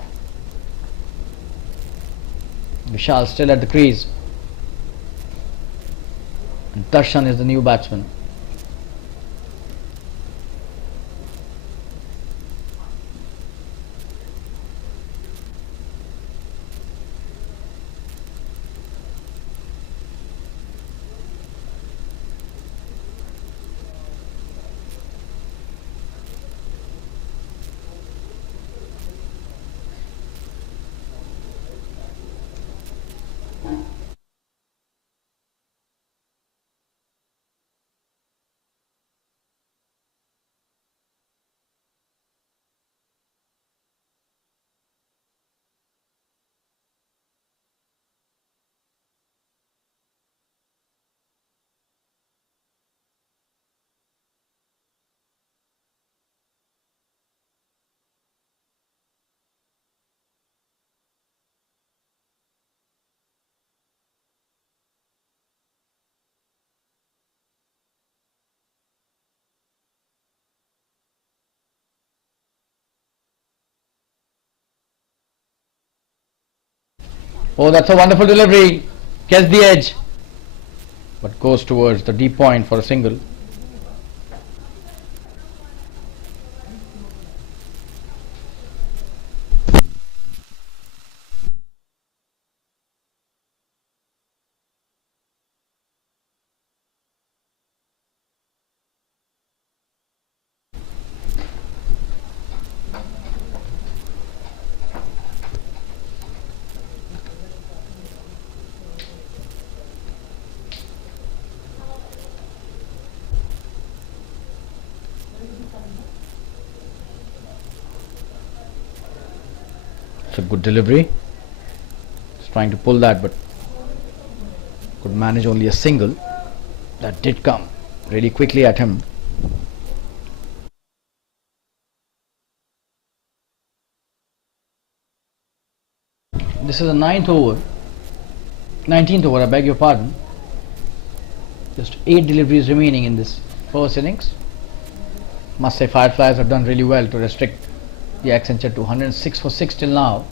Vishal still at the crease. And Darshan is the new batsman. Oh, that's a wonderful delivery. Gets the edge. But goes towards the deep point for a single. It's a good delivery. Just trying to pull that, but could manage only a single. That did come really quickly at him. This is a 19th over, I beg your pardon. Just 8 deliveries remaining in this first innings. Must say Fireflies have done really well to restrict the Accenture to 106 for 6 till now.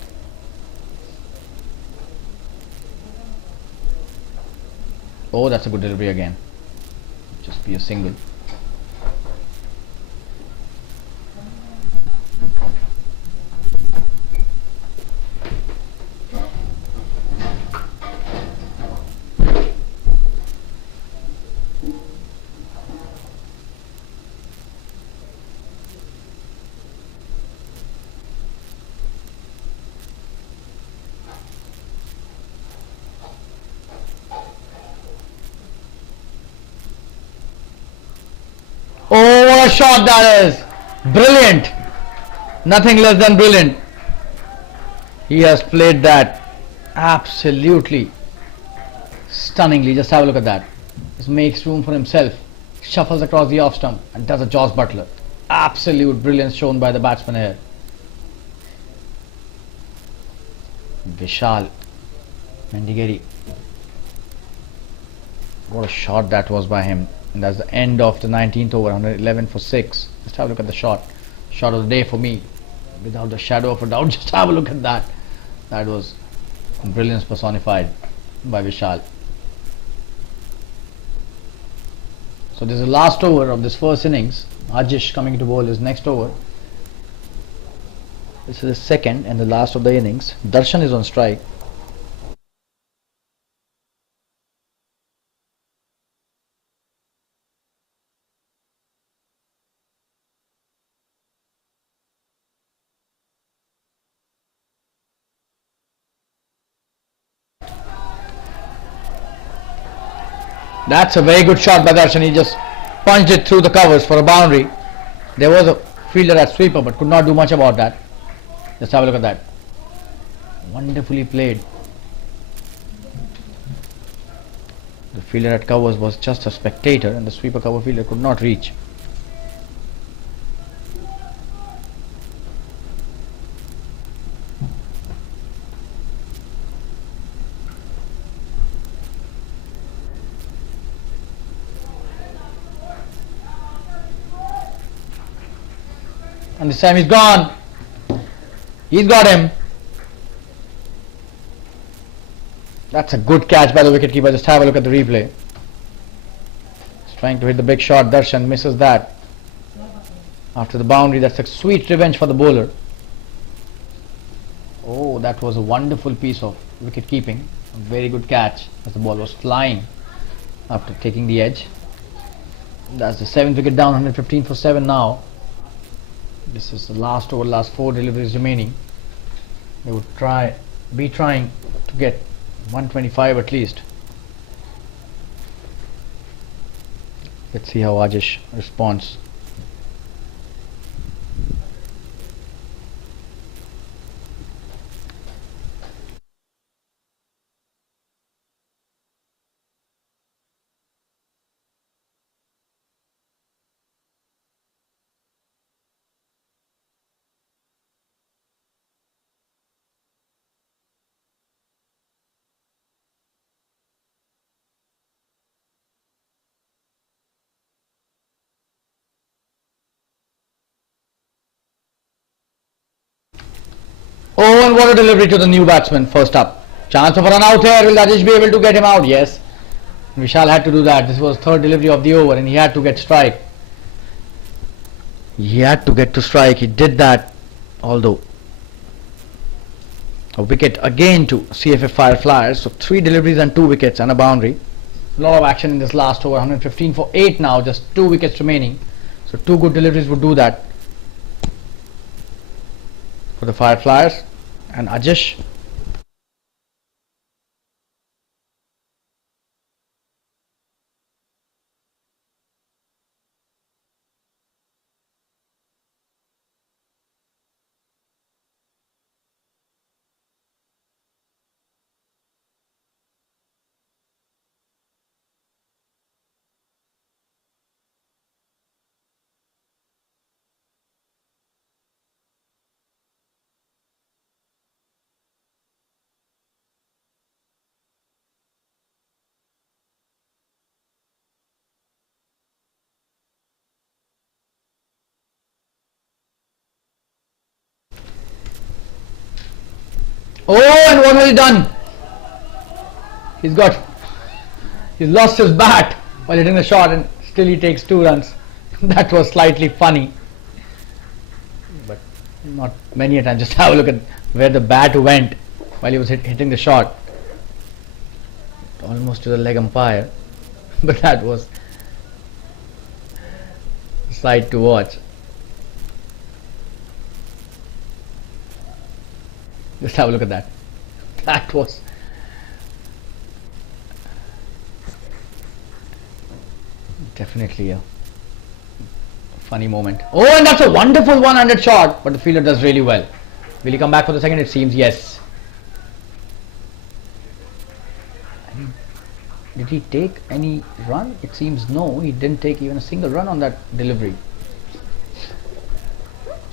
Oh, that's a good delivery again. Just be a single. Oh, what a shot that is! Brilliant! Nothing less than brilliant. He has played that absolutely stunningly. Just have a look at that. Just makes room for himself, shuffles across the off stump and does a Jaws Butler. Absolute brilliance shown by the batsman here. Vishal Mendigeri. What a shot that was by him. And that's the end of the 19th over, 111 for 6. Just have a look at the shot. Shot of the day for me. Without the shadow of a doubt, just have a look at that. That was brilliance personified by Vishal. So this is the last over of this first innings. Ajish coming to bowl his next over. This is the second and the last of the innings. Darshan is on strike. That's a very good shot by Darshan. He just punched it through the covers for a boundary. There was a fielder at sweeper but could not do much about that. Just have a look at that. Wonderfully played. The fielder at covers was just a spectator and the sweeper cover fielder could not reach. And this time he's gone. He's got him. That's a good catch by the wicketkeeper. Just have a look at the replay. He's trying to hit the big shot. Darshan misses that. After the boundary, that's a sweet revenge for the bowler. Oh, that was a wonderful piece of wicket keeping. A very good catch as the ball was flying after taking the edge. That's the 7th wicket down, 115 for 7 now. This is the last over, last 4 deliveries remaining. They would be trying to get 125 at least. Let's see how Ajish responds. Oh, and what a delivery to the new batsman. First up. Chance of a run out here. Will Ajish be able to get him out? Yes. Vishal had to do that. This was third delivery of the over and he had to get strike. He had to get to strike. He did that. Although a wicket again to CFF Fireflies. So 3 deliveries and 2 wickets and a boundary. A lot of action in this last over. 115 for 8 now. Just 2 wickets remaining. So 2 good deliveries would do that for the Fireflies. And Ajish. Oh, and what has he done? He's lost his bat while hitting the shot and still he takes 2 runs. That was slightly funny. But not many a time. Just have a look at where the bat went while he was hitting the shot. Almost to the leg umpire. But that was a sight to watch. Just have a look at that. That was definitely a funny moment. Oh, and that's a wonderful one-handed shot, but the fielder does really well. Will he come back for the second? It seems yes. Did he take any run? It seems no. He didn't take even a single run on that delivery.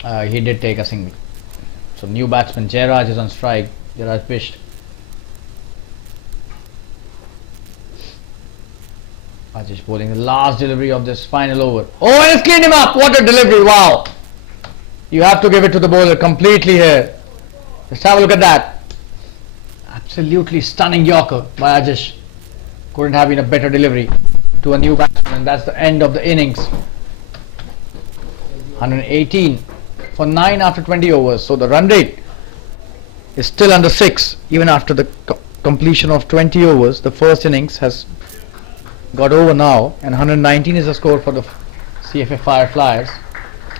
He did take a single. So new batsman Jairaj is on strike. Jaraj pitched. Rajesh bowling the last delivery of this final over. Oh, and it's cleaned him up. What a delivery. Wow. You have to give it to the bowler completely here. Let's have a look at that. Absolutely stunning Yorker by Rajesh. Couldn't have been a better delivery to a new batsman, and that's the end of the innings. 118 for 9 after 20 overs. So the run rate is still under 6 even after the completion of 20 overs. The first innings has got over now, and 119 is the score for the CFA Fireflies.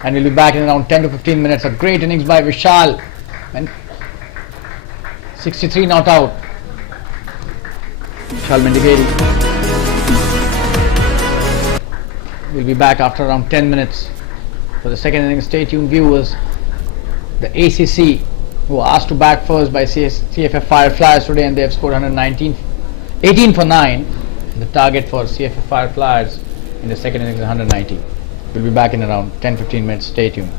And we'll be back in around 10 to 15 minutes. A great innings by Vishal, and 63 not out. Vishal Mendigeri. We'll be back after around 10 minutes for the second innings. Stay tuned, viewers. The ACC, who are asked to bat first by CFF Fireflies today, and they have scored 119, 18 for 9. The target for CFF Fireflies in the second innings is 190. We'll be back in around 10-15 minutes. Stay tuned.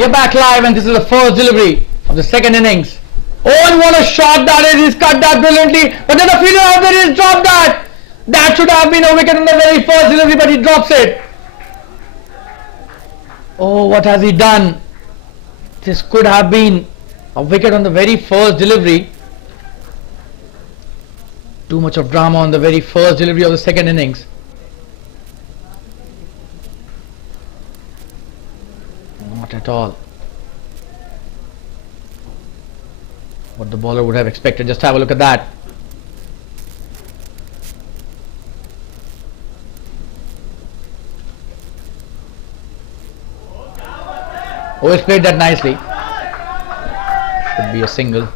We are back live and this is the first delivery of the second innings. Oh, and what a shot that is. He's cut that brilliantly. But then the fielder out there has dropped that. That should have been a wicket on the very first delivery, but he drops it. Oh, what has he done? This could have been a wicket on the very first delivery. Too much of drama on the very first delivery of the second innings. Not at all what the bowler would have expected. Just have a look at that. Oh, he's played that nicely. Should be a single.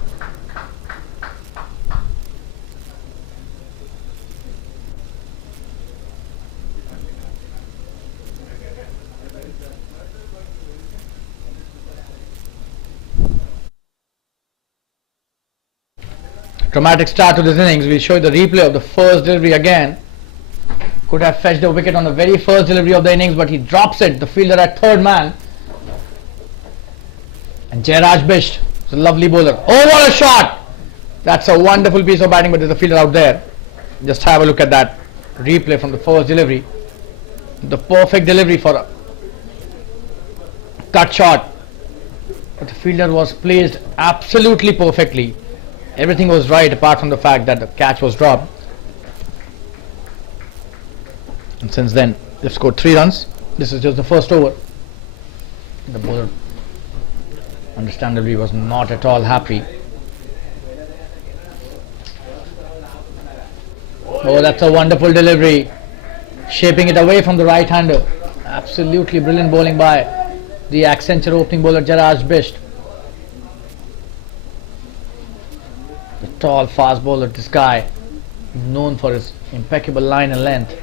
Dramatic start to this innings. We'll show you the replay of the first delivery again. Could have fetched the wicket on the very first delivery of the innings, but he drops it. The fielder at third man. And Jfsc is a lovely bowler. Oh, what a shot! That's a wonderful piece of batting, but there's a fielder out there. Just have a look at that replay from the first delivery. The perfect delivery for a cut shot. But the fielder was placed absolutely perfectly. Everything was right apart from the fact that the catch was dropped. And since then, they've scored 3 runs. This is just the first over. The bowler understandably was not at all happy. Oh, that's a wonderful delivery. Shaping it away from the right-hander. Absolutely brilliant bowling by the Accenture opening bowler Jfsc. The tall, fast bowler, this guy, known for his impeccable line and length.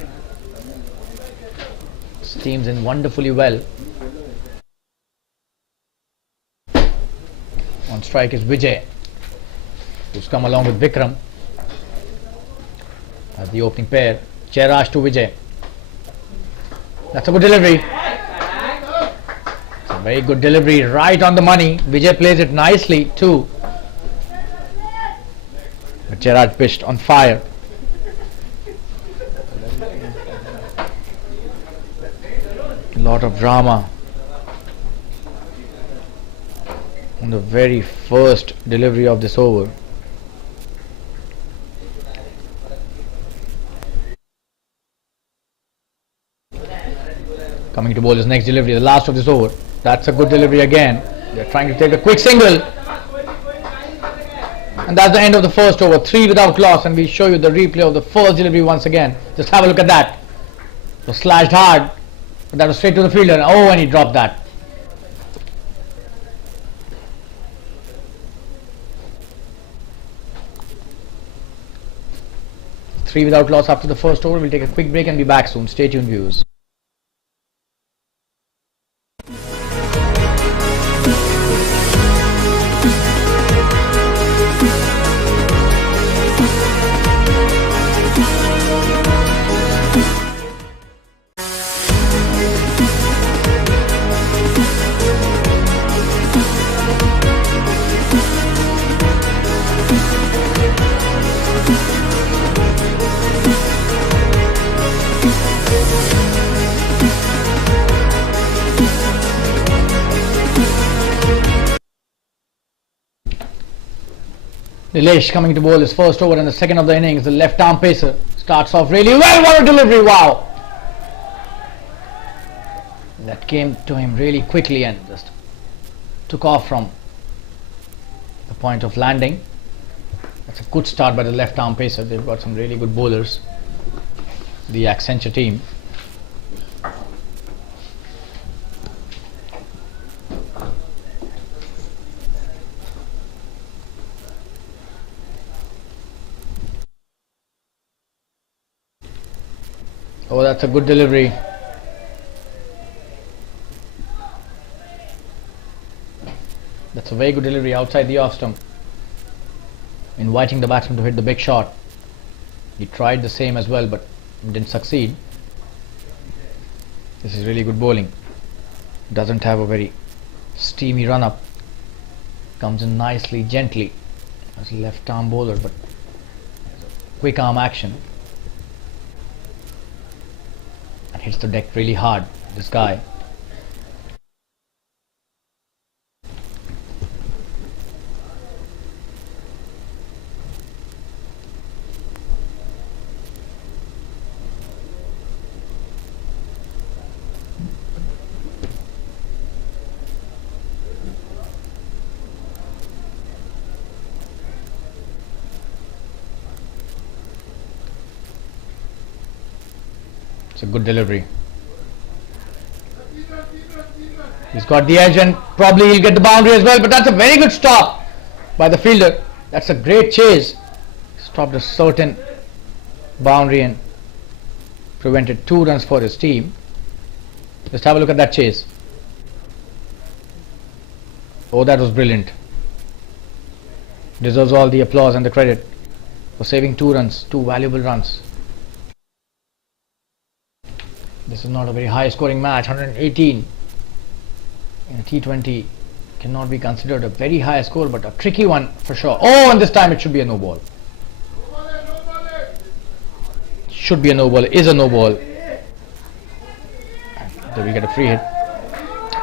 Steams in wonderfully well. On strike is Vijay, who's come along with Vikram as the opening pair. Jfsc to Vijay. That's a good delivery. It's a very good delivery, right on the money. Vijay plays it nicely too. But Jfsc pitched on fire. A lot of drama on the very first delivery of this over. Coming to bowl his next delivery, the last of this over. That's a good delivery again. They're trying to take a quick single. And that's the end of the first over. 3 without loss, and we'll show you the replay of the first delivery once again. Just have a look at that. It was slashed hard, but that was straight to the fielder. Oh, and he dropped that. Three without loss after the first over. We'll take a quick break and be back soon. Stay tuned, viewers. Nilesh coming to bowl his first over in the second of the innings. The left arm pacer starts off really well. What a delivery! Wow! That came to him really quickly and just took off from the point of landing. That's a good start by the left arm pacer. They've got some really good bowlers, the Accenture team. Oh, that's a good delivery. That's a very good delivery outside the off stump, inviting the batsman to hit the big shot. He tried the same as well, but didn't succeed. This is really good bowling. Doesn't have a very Steamy run up. Comes in nicely, gently. As a left arm bowler, but quick arm action. And hits the deck really hard. This guy. It's a good delivery. He's got the edge and probably he'll get the boundary as well, but that's a very good stop by the fielder. That's a great chase. Stopped a certain boundary and prevented 2 runs for his team. Just have a look at that chase. Oh, that was brilliant. Deserves all the applause and the credit for saving 2 runs, 2 valuable runs. This is not a very high scoring match. 118 in a T20 cannot be considered a very high score, but a tricky one for sure. Oh, and this time it should be a no ball. Should be a no ball. Is a no ball. There we get a free hit.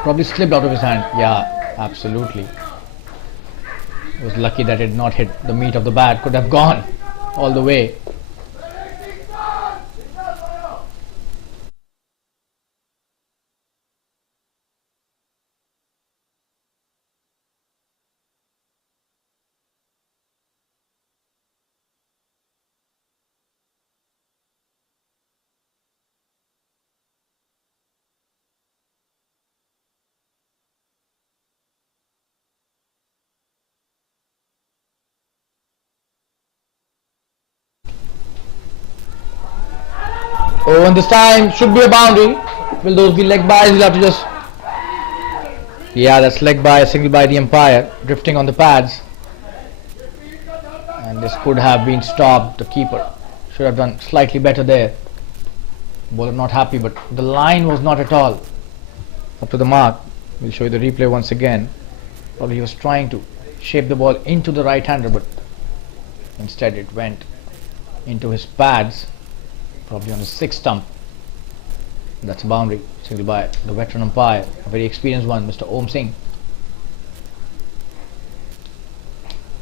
Probably slipped out of his hand. Yeah, absolutely. It was lucky that it did not hit the meat of the bat. Could have gone all the way. Oh, and this time should be a boundary. Will those be leg byes? We'll have to just... Yeah, that's leg by, a single by the umpire, drifting on the pads. And this could have been stopped. The keeper should have done slightly better there. Bowler not happy, but the line was not at all up to the mark. We'll show you the replay once again. Probably he was trying to shape the ball into the right-hander, but instead it went into his pads. Probably on the 6th stump. That's a boundary. Single by the veteran umpire, a very experienced one, Mr. Om Singh.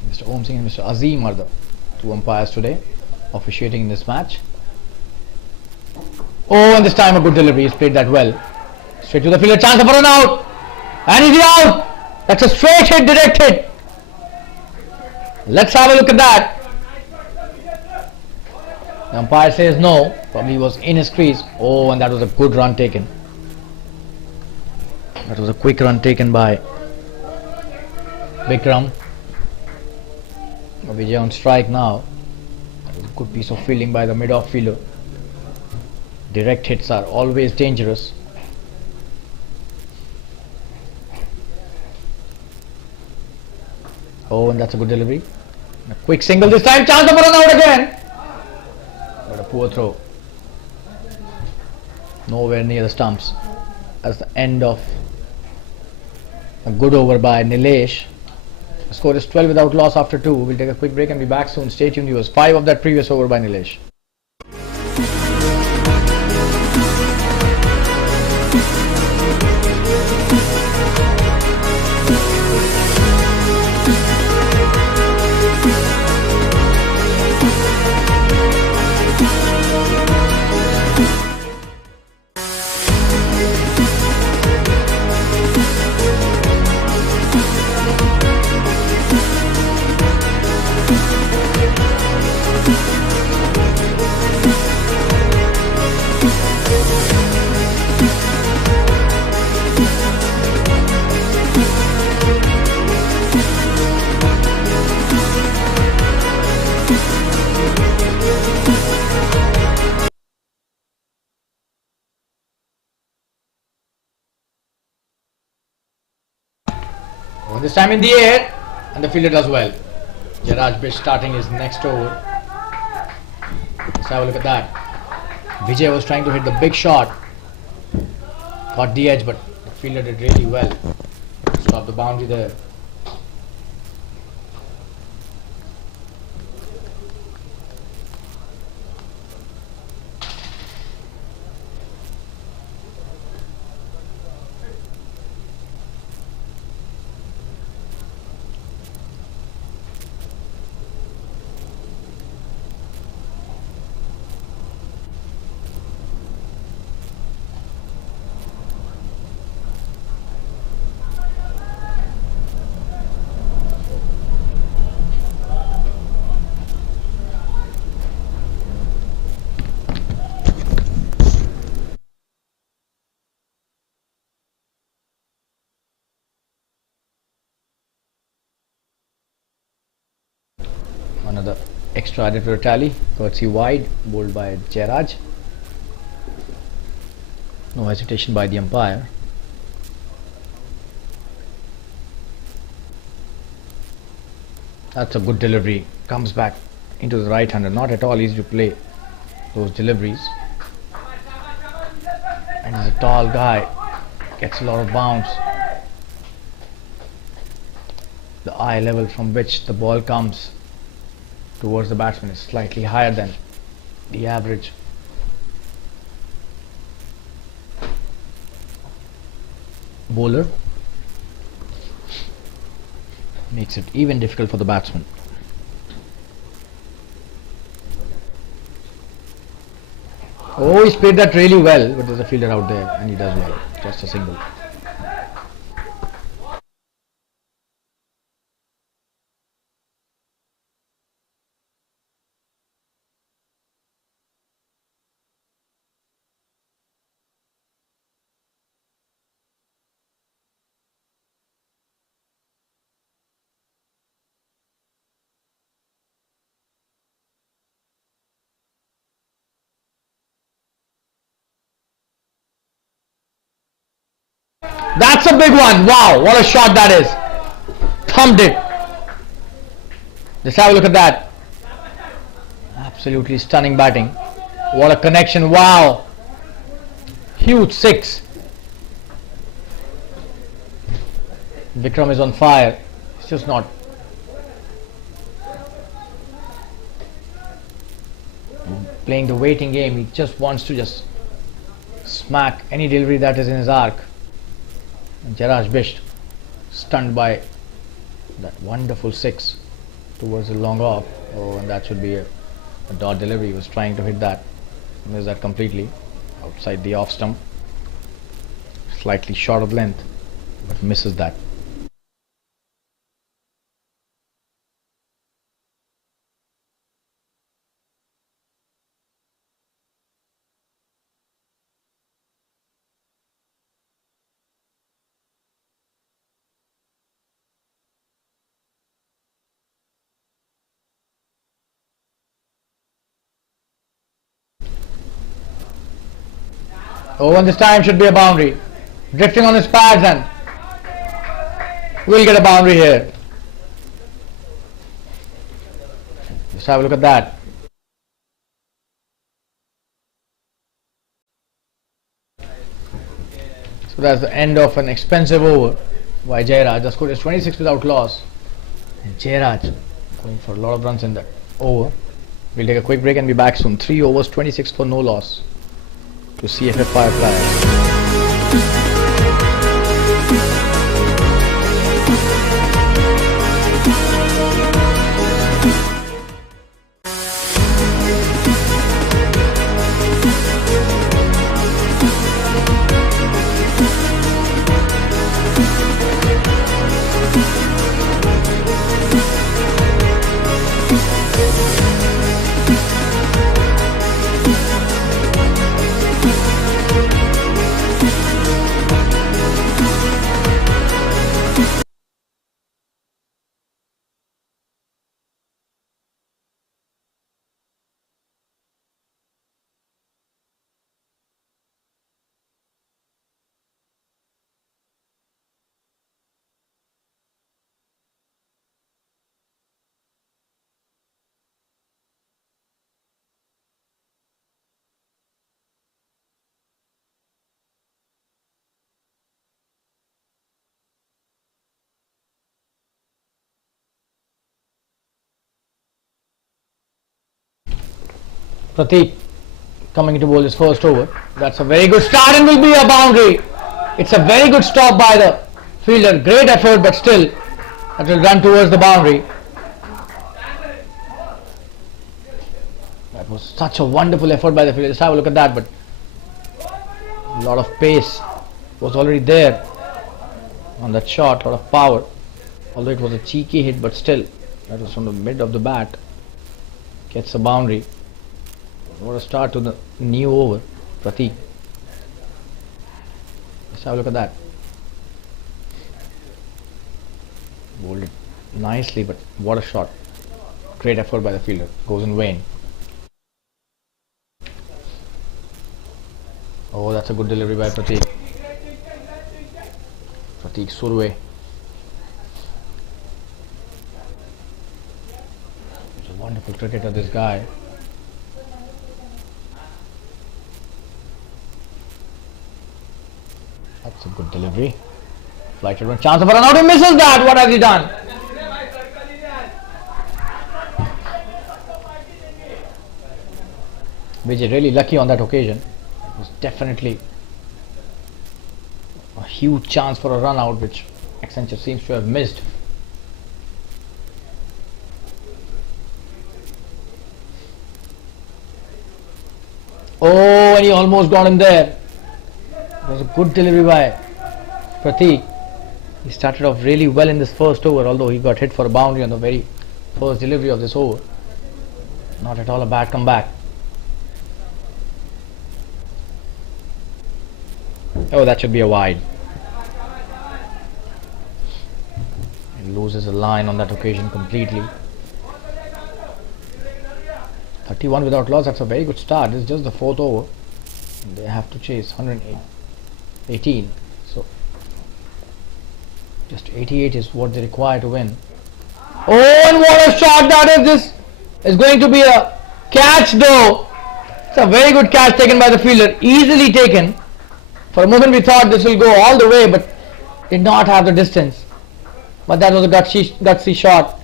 Mr. Om Singh and Mr. Azim are the 2 umpires today officiating in this match. Oh, and this time a good delivery. He's played that well. Straight to the fielder, chance for a run out. And he's out. That's a straight hit, direct hit. Let's have a look at that. The umpire says no, probably he was in his crease. Oh, and that was a good run taken. That was a quick run taken by Bikram. Vijay on strike now. That was a good piece of fielding by the mid-off fielder. Direct hits are always dangerous. Oh, and that's a good delivery. A quick single this time, chance of a run out again. But a poor throw. Nowhere near the stumps. That's the end of a good over by Nilesh. The score is 12 without loss after 2. We'll take a quick break and be back soon. Stay tuned, viewers. 5 of that previous over by Nilesh. This time in the air, and the fielder does well. Jaraj Bish starting his next over. Let's have a look at that. Vijay was trying to hit the big shot. Got the edge, but the fielder did really well. got the boundary there. Another extra added to the tally, courtesy wide, bowled by Jairaj. No hesitation by the umpire. That's a good delivery. Comes back into the right hander. Not at all easy to play those deliveries. And he's a tall guy. Gets a lot of bounce. The eye level from which the ball comes towards the batsman is slightly higher than the average. Bowler makes it even difficult for the batsman. Oh, he's played that really well, but there's a fielder out there and he does well. Just a single. That's a big one. Wow, what a shot that is. Thumped it. Just have a look at that. Absolutely stunning batting. What a connection. Wow. Huge six. Vikram is on fire. It's just not playing the waiting game. He just wants to just smack any delivery that is in his arc. Jairaj Bisht stunned by that wonderful six towards the long off. Oh, and that should be a dot delivery. He was trying to hit that, missed that completely outside the off stump, slightly short of length, but misses that. Oh, and this time should be a boundary. Drifting on his pads and we'll get a boundary here. Just have a look at that. So that's the end of an expensive over by Jairaj. The score is 26 without loss. And Jairaj going for a lot of runs in that over. We'll take a quick break and be back soon. 3 overs, 26 for no loss to CFF Firefly. Prateek coming into bowl his first over. That's a very good start and will be a boundary. It's a very good stop by the fielder. Great effort, but still that will run towards the boundary. That was such a wonderful effort by the fielder. Just have a look at that, but a lot of pace was already there on that shot, a lot of power. Although it was a cheeky hit, but still that was from the mid of the bat. Gets a boundary. What a start to the new over, Prateek. Let's have a look at that. Bowled it nicely, but what a shot. Great effort by the fielder. Goes in vain. Oh, that's a good delivery by Prateek. Prateek Surve. He's a wonderful cricketer, this guy. That's a good delivery. Flighted one, chance for an out. He misses that. What has he done? Vijay really lucky on that occasion. It was definitely a huge chance for a run out, which Accenture seems to have missed. Oh, and he almost got him there. It was a good delivery by Prateek. He started off really well in this first over, although he got hit for a boundary on the very first delivery of this over. Not at all a bad comeback. Oh, that should be a wide. He loses a line on that occasion completely. 31 without loss, that's a very good start. This is just the fourth over. They have to chase 118. So just 88 is what they require to win. Oh, and what a shot that is! This is going to be a catch though. It's a very good catch taken by the fielder. Easily taken. For a moment we thought this will go all the way, but did not have the distance. But that was a gutsy shot.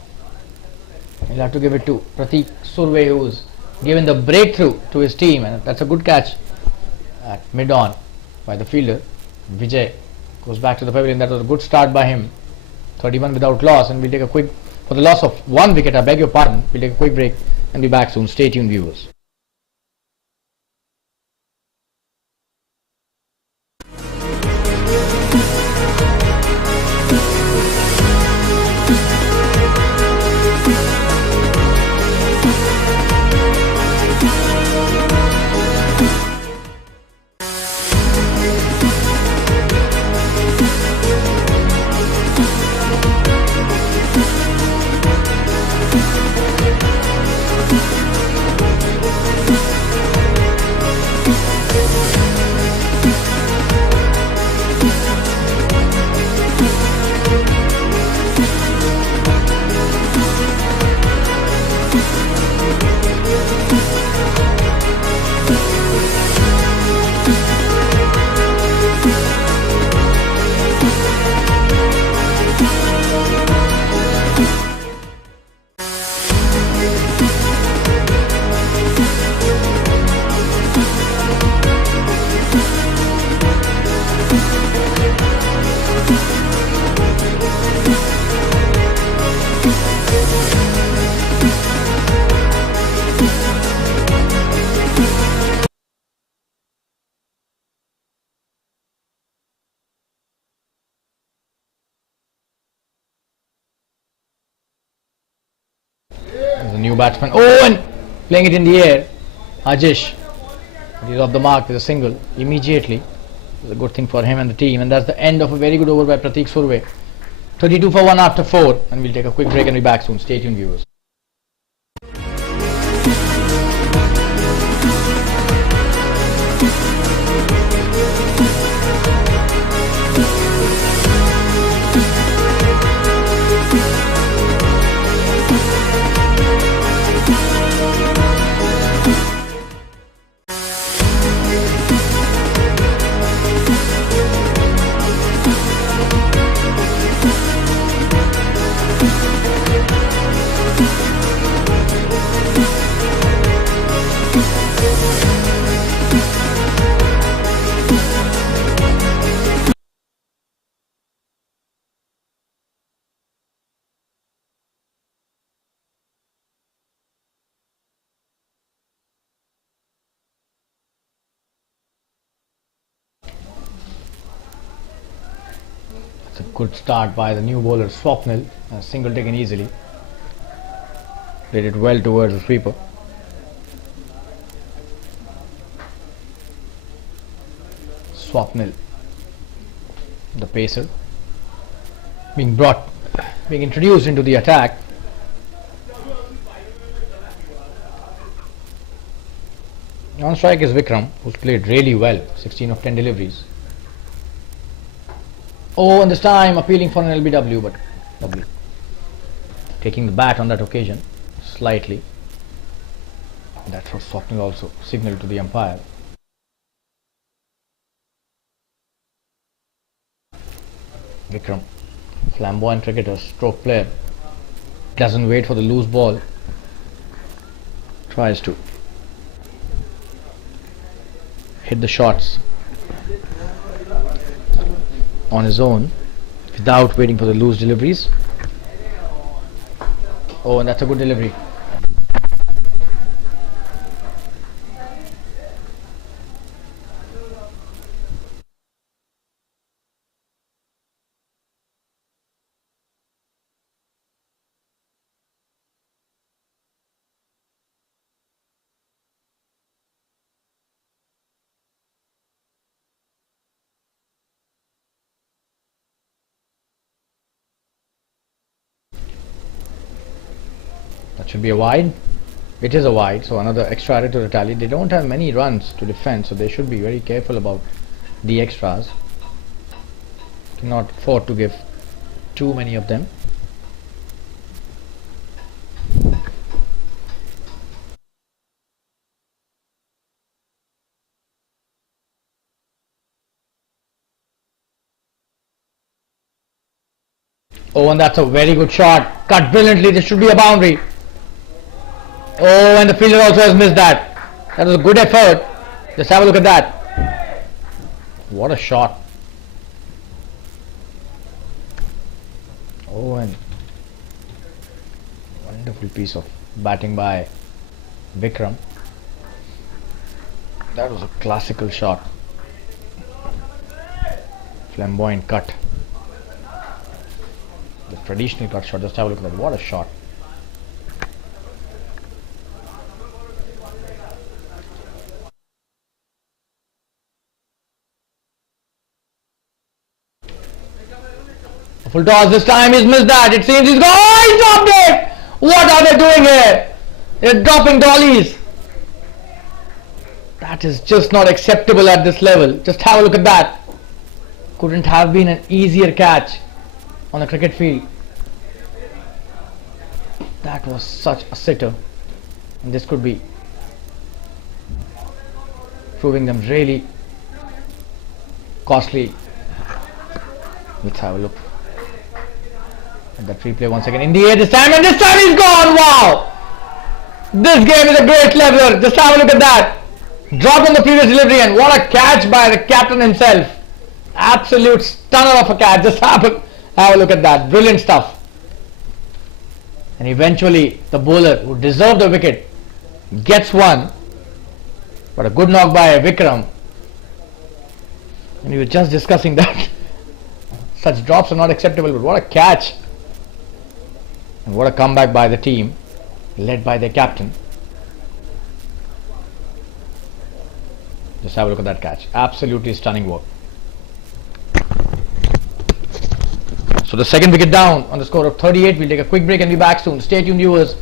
He'll have to give it to Prateek Surve, who's given the breakthrough to his team, and that's a good catch at mid-on by the fielder. Vijay goes back to the pavilion. That was a good start by him. 31 without loss, and we'll take a quick, for the loss of 1 wicket, I beg your pardon, we'll take a quick break and be back soon. Stay tuned, viewers. There's a new batsman. Oh, and playing it in the air. Ajish. He's off the mark with a single immediately. It's a good thing for him and the team. And that's the end of a very good over by Prateek Surve. 32 for 1 after 4. And we'll take a quick break and be back soon. Stay tuned, viewers. It's a good start by the new bowler Swapnil. A single taken easily. Played it well towards the sweeper. Swapnil, the pacer, being introduced into the attack. On strike is Vikram, who's played really well, 16 of 10 deliveries. Oh, and this time appealing for an LBW, but lovely. Taking the bat on that occasion, slightly. That's what Swapnil also signaled to the umpire. Vikram, flamboyant cricketer, stroke player, doesn't wait for the loose ball, tries to hit the shots on his own without waiting for the loose deliveries. Oh, and that's a good delivery. That should be a wide. It is a wide, so another extra added to the tally. They don't have many runs to defend, so they should be very careful about the extras. Cannot afford to give too many of them. Oh, and that's a very good shot. Cut brilliantly. This should be a boundary. Oh, and the fielder also has missed that. That was a good effort. Just have a look at that. What a shot. Oh, and wonderful piece of batting by Vikram. That was a classical shot. Flamboyant cut. The traditional cut shot. Just have a look at that. What a shot. Full toss this time, he's missed that. It seems he's gone. Oh, he dropped it! What are they doing here? They're dropping dollies. That is just not acceptable at this level. Just have a look at that. Couldn't have been an easier catch on the cricket field. That was such a sitter. And this could be proving them really costly. Let's have a look at that replay once again. In the air this time, and this time he's gone. Wow! This game is a great leveler. Just have a look at that. Dropped on the previous delivery, and what a catch by the captain himself. Absolute stunner of a catch. Just have a look at that. Brilliant stuff. And eventually the bowler who deserved the wicket gets one. But a good knock by Vikram. And we were just discussing that. Such drops are not acceptable, but what a catch. And what a comeback by the team, led by their captain. Just have a look at that catch. Absolutely stunning work. So the second wicket down on the score of 38. We'll take a quick break and be back soon. Stay tuned, viewers.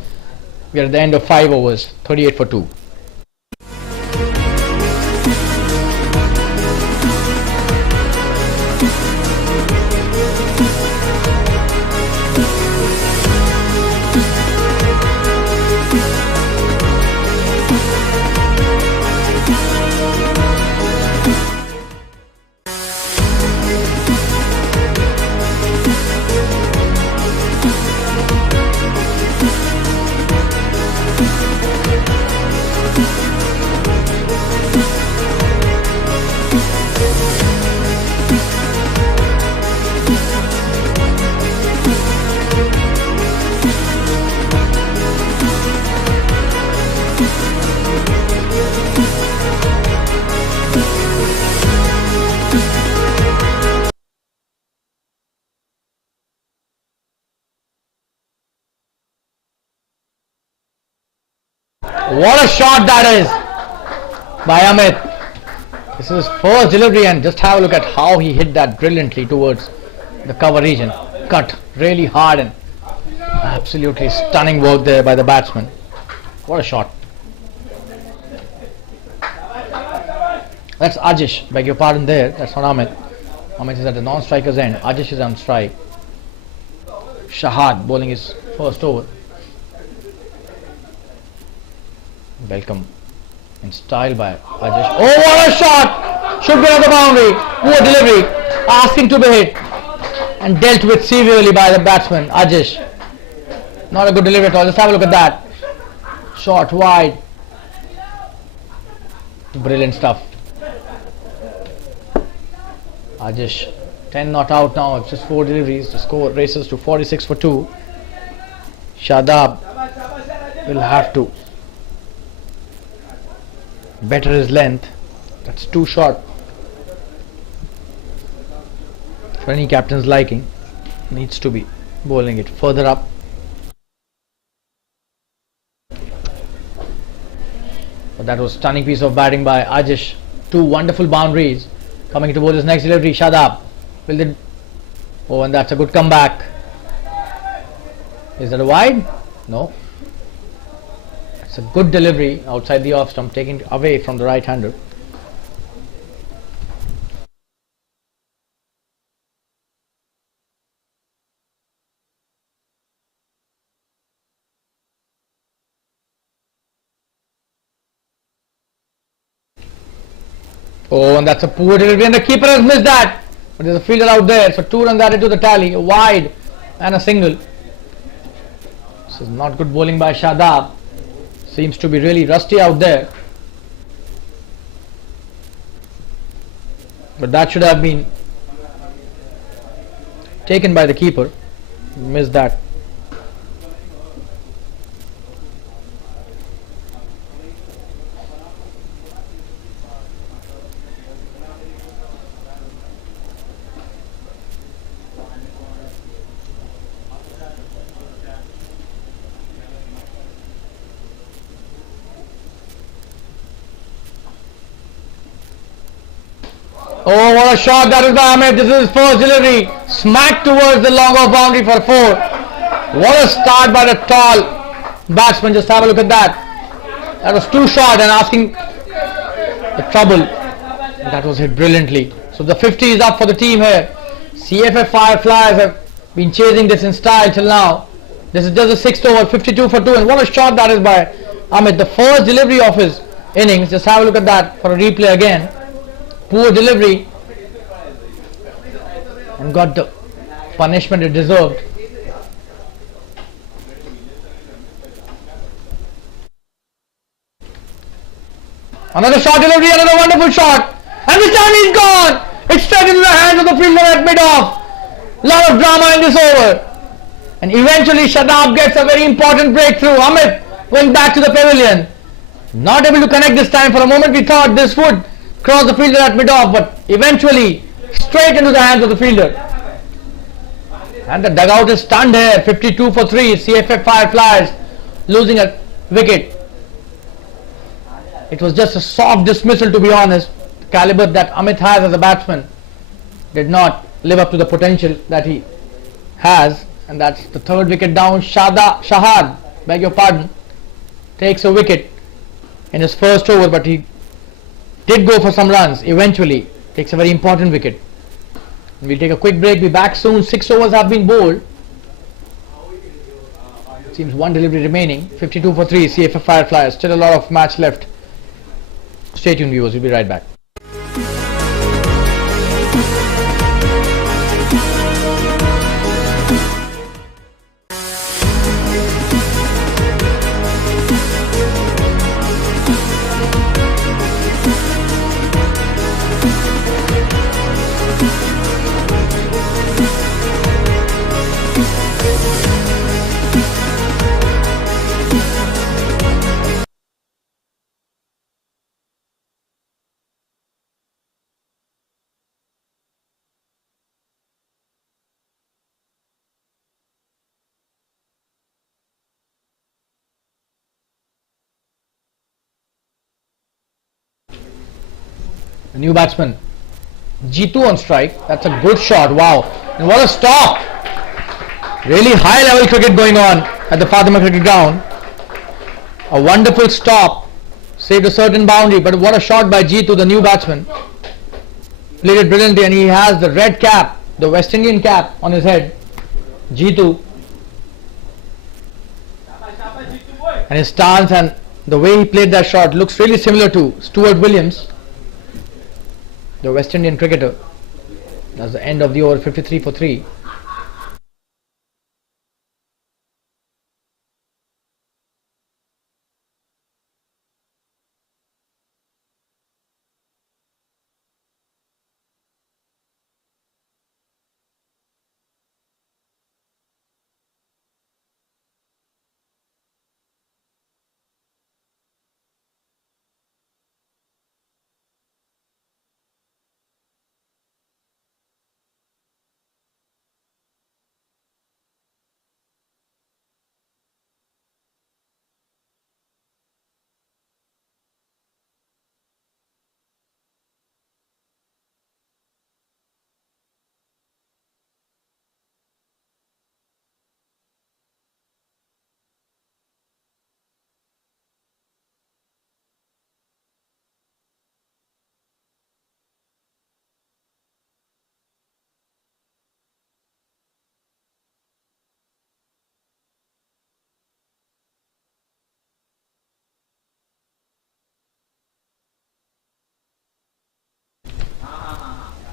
We are at the end of 5 overs. 38 for 2. What a shot that is by Amit. This is his first delivery, and just have a look at how he hit that brilliantly towards the cover region. Cut really hard and absolutely stunning work there by the batsman. What a shot. That's Ajish, beg your pardon there, that's not Amit. Amit is at the non-striker's end, Ajish is on strike. Shahad bowling his first over. Welcome in style by Ajish. Oh, what a shot! Should be on the boundary. Poor delivery, asking to be hit and dealt with severely by the batsman Ajish. Not a good delivery at all. Just have a look at that. Shot wide. Brilliant stuff. Ajish 10 not out now. It's just 4 deliveries. The score races to 46 for 2. Shadab will have to better his length. That's too short for any captain's liking. Needs to be bowling it further up. But that was stunning piece of batting by Ajish. 2 wonderful boundaries. Coming towards his next delivery, Shadab. Will they? Oh, and that's a good comeback. Is that a wide? No. It's a good delivery outside the off stump, taking away from the right hander. Oh, and that's a poor delivery, and the keeper has missed that. But there's a fielder out there, so 2 runs added to the tally, a wide and a single. This is not good bowling by Shadab. Seems to be really rusty out there. But that should have been taken by the keeper. Missed that. Oh, what a shot that is by Ahmed. This is his first delivery. Smack towards the long off boundary for 4. What a start by the tall batsman. Just have a look at that. That was too short and asking the trouble. That was hit brilliantly. So the 50 is up for the team here. CFF Fireflies have been chasing this in style till now. This is just the 6th over, 52 for 2. And what a shot that is by Ahmed. The first delivery of his innings. Just have a look at that for a replay again. Poor delivery and got the punishment it deserved. Another short delivery, another wonderful shot, and this time he's gone. It's straight into the hands of the fielder at mid-off. Lot of drama in this over, and eventually Shadab gets a very important breakthrough. Amit went back to the pavilion, not able to connect this time. For a moment we thought this would cross the fielder at mid-off, but eventually straight into the hands of the fielder. And the dugout is stunned here. 52 for 3. CFF Fireflies losing a wicket. It was just a soft dismissal, to be honest. The caliber that Amit has as a batsman did not live up to the potential that he has. And that's the 3rd wicket down. Shahad, beg your pardon, takes a wicket in his first over, but he did go for some runs. Eventually takes a very important wicket. We'll take a quick break. Be back soon. 6 overs have been bowled. Seems 1 delivery remaining. 52 for 3. CFF Fireflies. Still a lot of match left. Stay tuned, viewers. We'll be right back. The new batsman. G2 on strike. That's a good shot. Wow. And what a stop. Really high level cricket going on at the Fatima Cricket Ground. A wonderful stop. Saved a certain boundary, but what a shot by G2, the new batsman. Played it brilliantly, and he has the red cap, the West Indian cap on his head. G2. And his stance and the way he played that shot looks really similar to Stuart Williams, the West Indian cricketer. That's the end of the over, 53 for 3.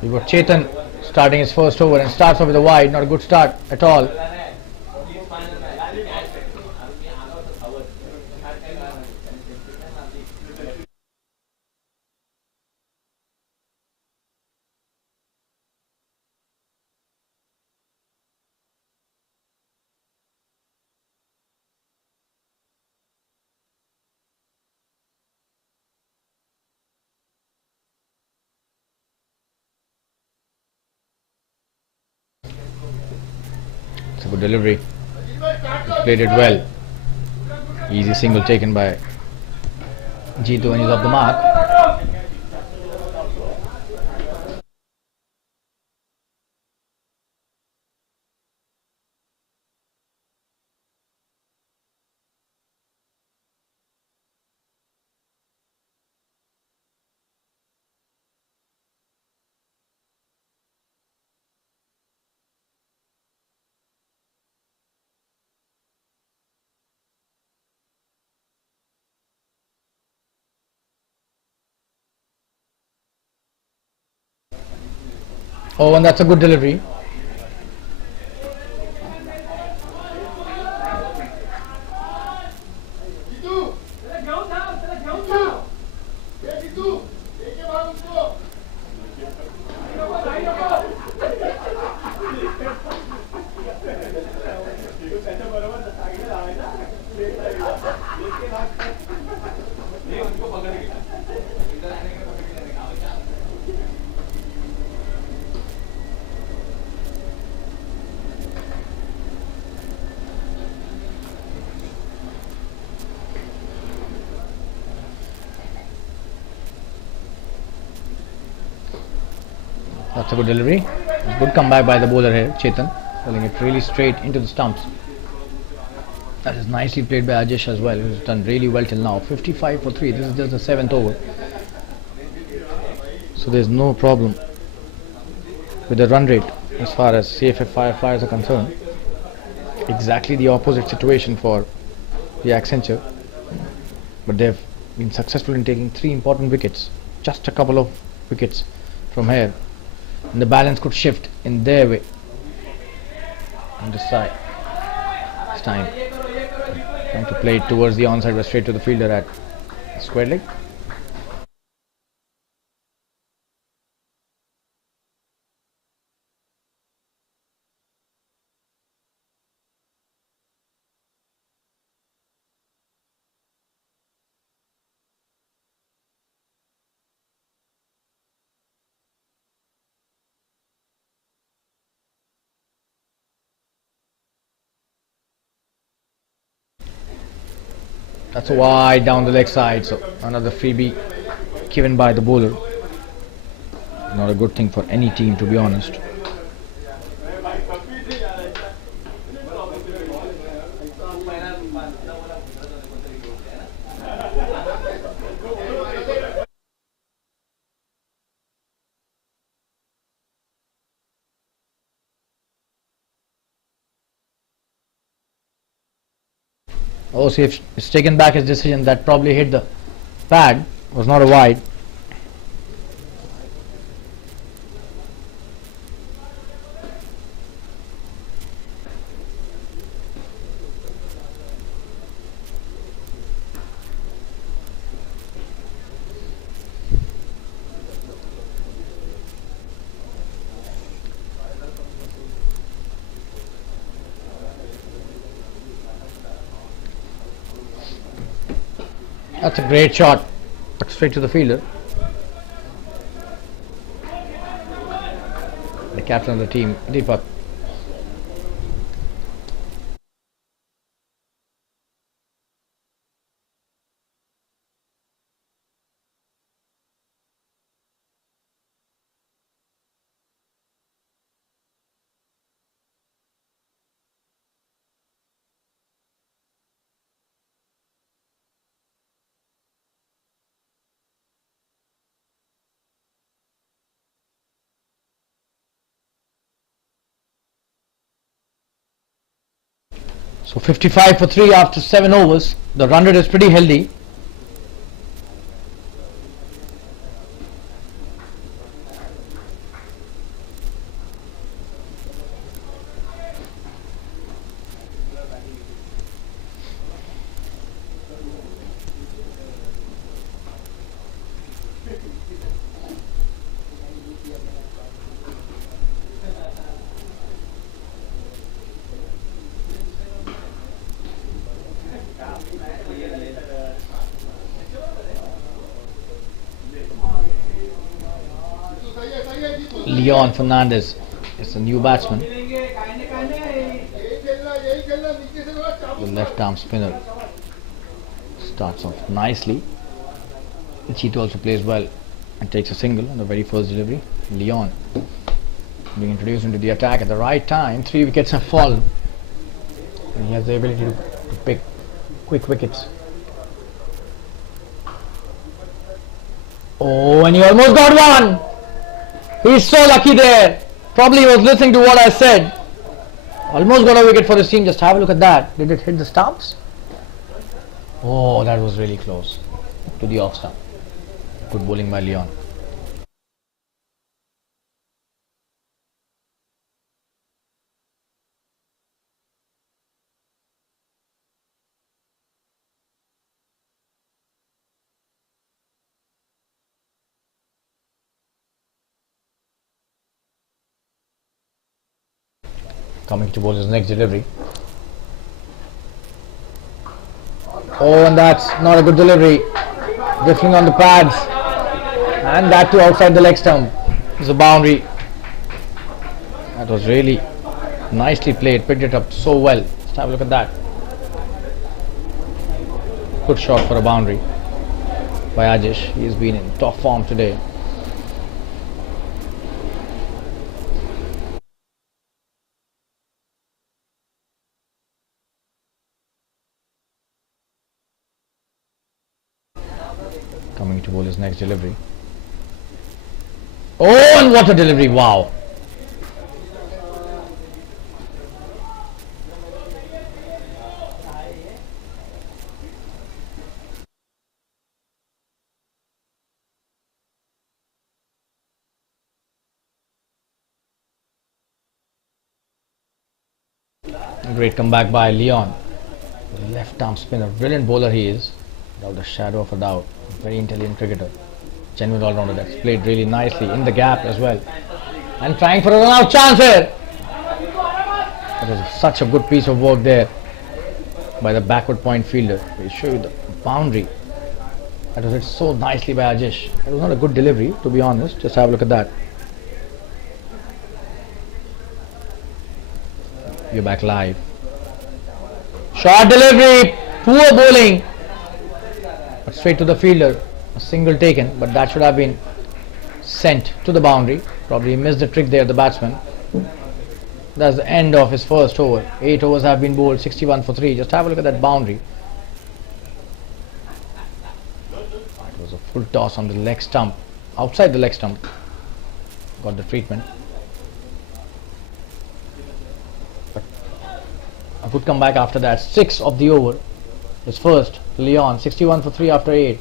We've got Chetan starting his first over and starts off with a wide. Not a good start at all. It's a good delivery. He played it well. Easy single taken by G2 and he's off the mark. Oh, and that's a good delivery. That's a good delivery. Good comeback by the bowler here, Chetan, pulling it really straight into the stumps. That is nicely played by Ajesh as well, who's done really well till now. 55 for 3. This is just the 7th over. So there's no problem with the run rate as far as CFF Fireflies are concerned. Exactly the opposite situation for the Accenture. But they've been successful in taking 3 important wickets. Just a couple of wickets from here. And the balance could shift in their way on this side. This time trying to play it towards the onside, but straight to the fielder at square leg. That's wide down the leg side, so another freebie given by the bowler. Not a good thing for any team, to be honest. OC has taken back his decision. That probably hit the pad. Was not a wide. That's a great shot, but straight to the fielder. The captain of the team, Deepak. So 55 for 3 after 7 overs. The run rate is pretty healthy. Leon Fernandez is the new batsman. The left arm spinner starts off nicely. Cheetah also plays well and takes a single on the very first delivery. Leon being introduced into the attack at the right time. 3 wickets have fallen. And he has the ability to pick quick wickets. Oh, and he almost got one! He's so lucky there. Probably he was listening to what I said. Almost got a wicket for his team. Just have a look at that. Did it hit the stumps? Oh, that was really close to the off stump. Good bowling by Leon. Coming to bowl his next delivery. Oh, and that's not a good delivery. Drifting on the pads. And that too outside the leg stump. It's a boundary. That was really nicely played. Picked it up so well. Let's have a look at that. Good shot for a boundary by Ajish. He has been in top form today. Coming to bowl his next delivery. Oh, and what a delivery! Wow. Great comeback by Leon. Left arm spinner. Brilliant bowler he is. Without a shadow of a doubt. Very intelligent cricketer. Genuine all-rounder that's played really nicely in the gap as well. And trying for a run-out chance here. That was such a good piece of work there by the backward point fielder. We'll show you the boundary. That was hit so nicely by Ajish. It was not a good delivery, to be honest. Just have a look at that. You're back live. Short delivery. Poor bowling. But straight to the fielder. A single taken, but that should have been sent to the boundary. Probably missed the trick there, the batsman. That's the end of his first over. 8 overs have been bowled, 61 for 3. Just have a look at that boundary. It was a full toss on the leg stump, outside the leg stump. Got the treatment. But a good comeback after that. 6 of the over. His first, Leon, 61 for 3 after 8.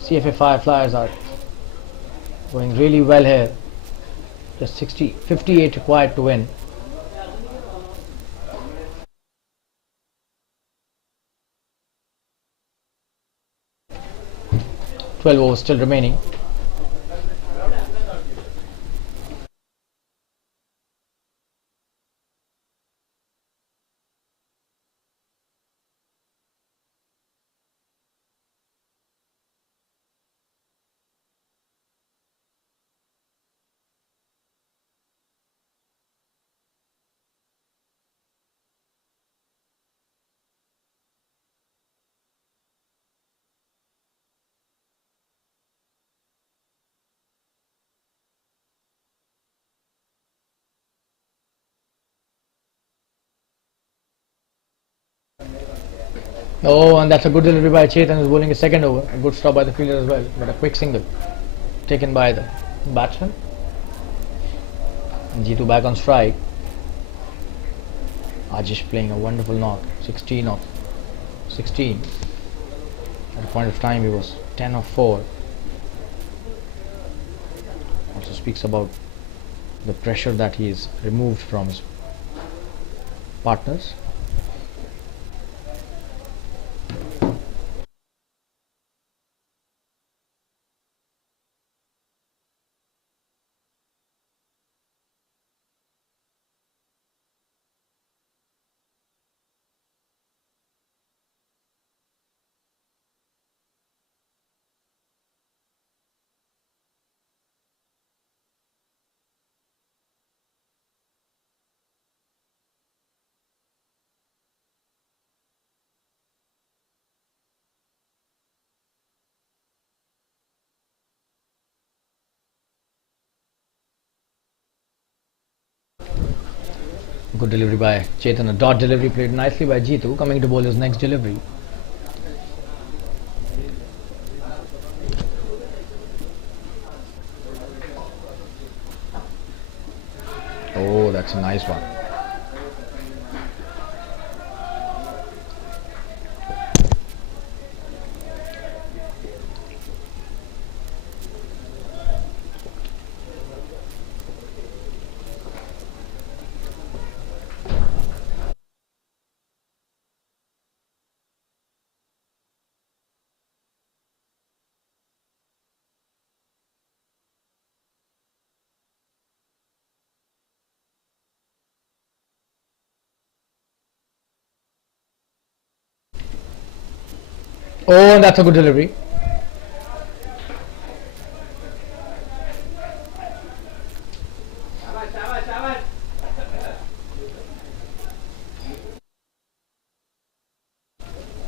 CFA Fireflies are going really well here. Just 58 required to win. 12 overs still remaining. Oh, and that's a good delivery by Chetan, who's bowling his second over. A good stop by the fielder as well, but a quick single taken by the batsman. And Jitu back on strike. Ajish playing a wonderful knock, 16 of 16. At a point of time he was 10 of 4. Also speaks about the pressure that he is removed from his partners. Good delivery by Chetan. A dot delivery played nicely by Jitu, coming to bowl his next delivery. Oh, that's a nice one. Oh, and that's a good delivery.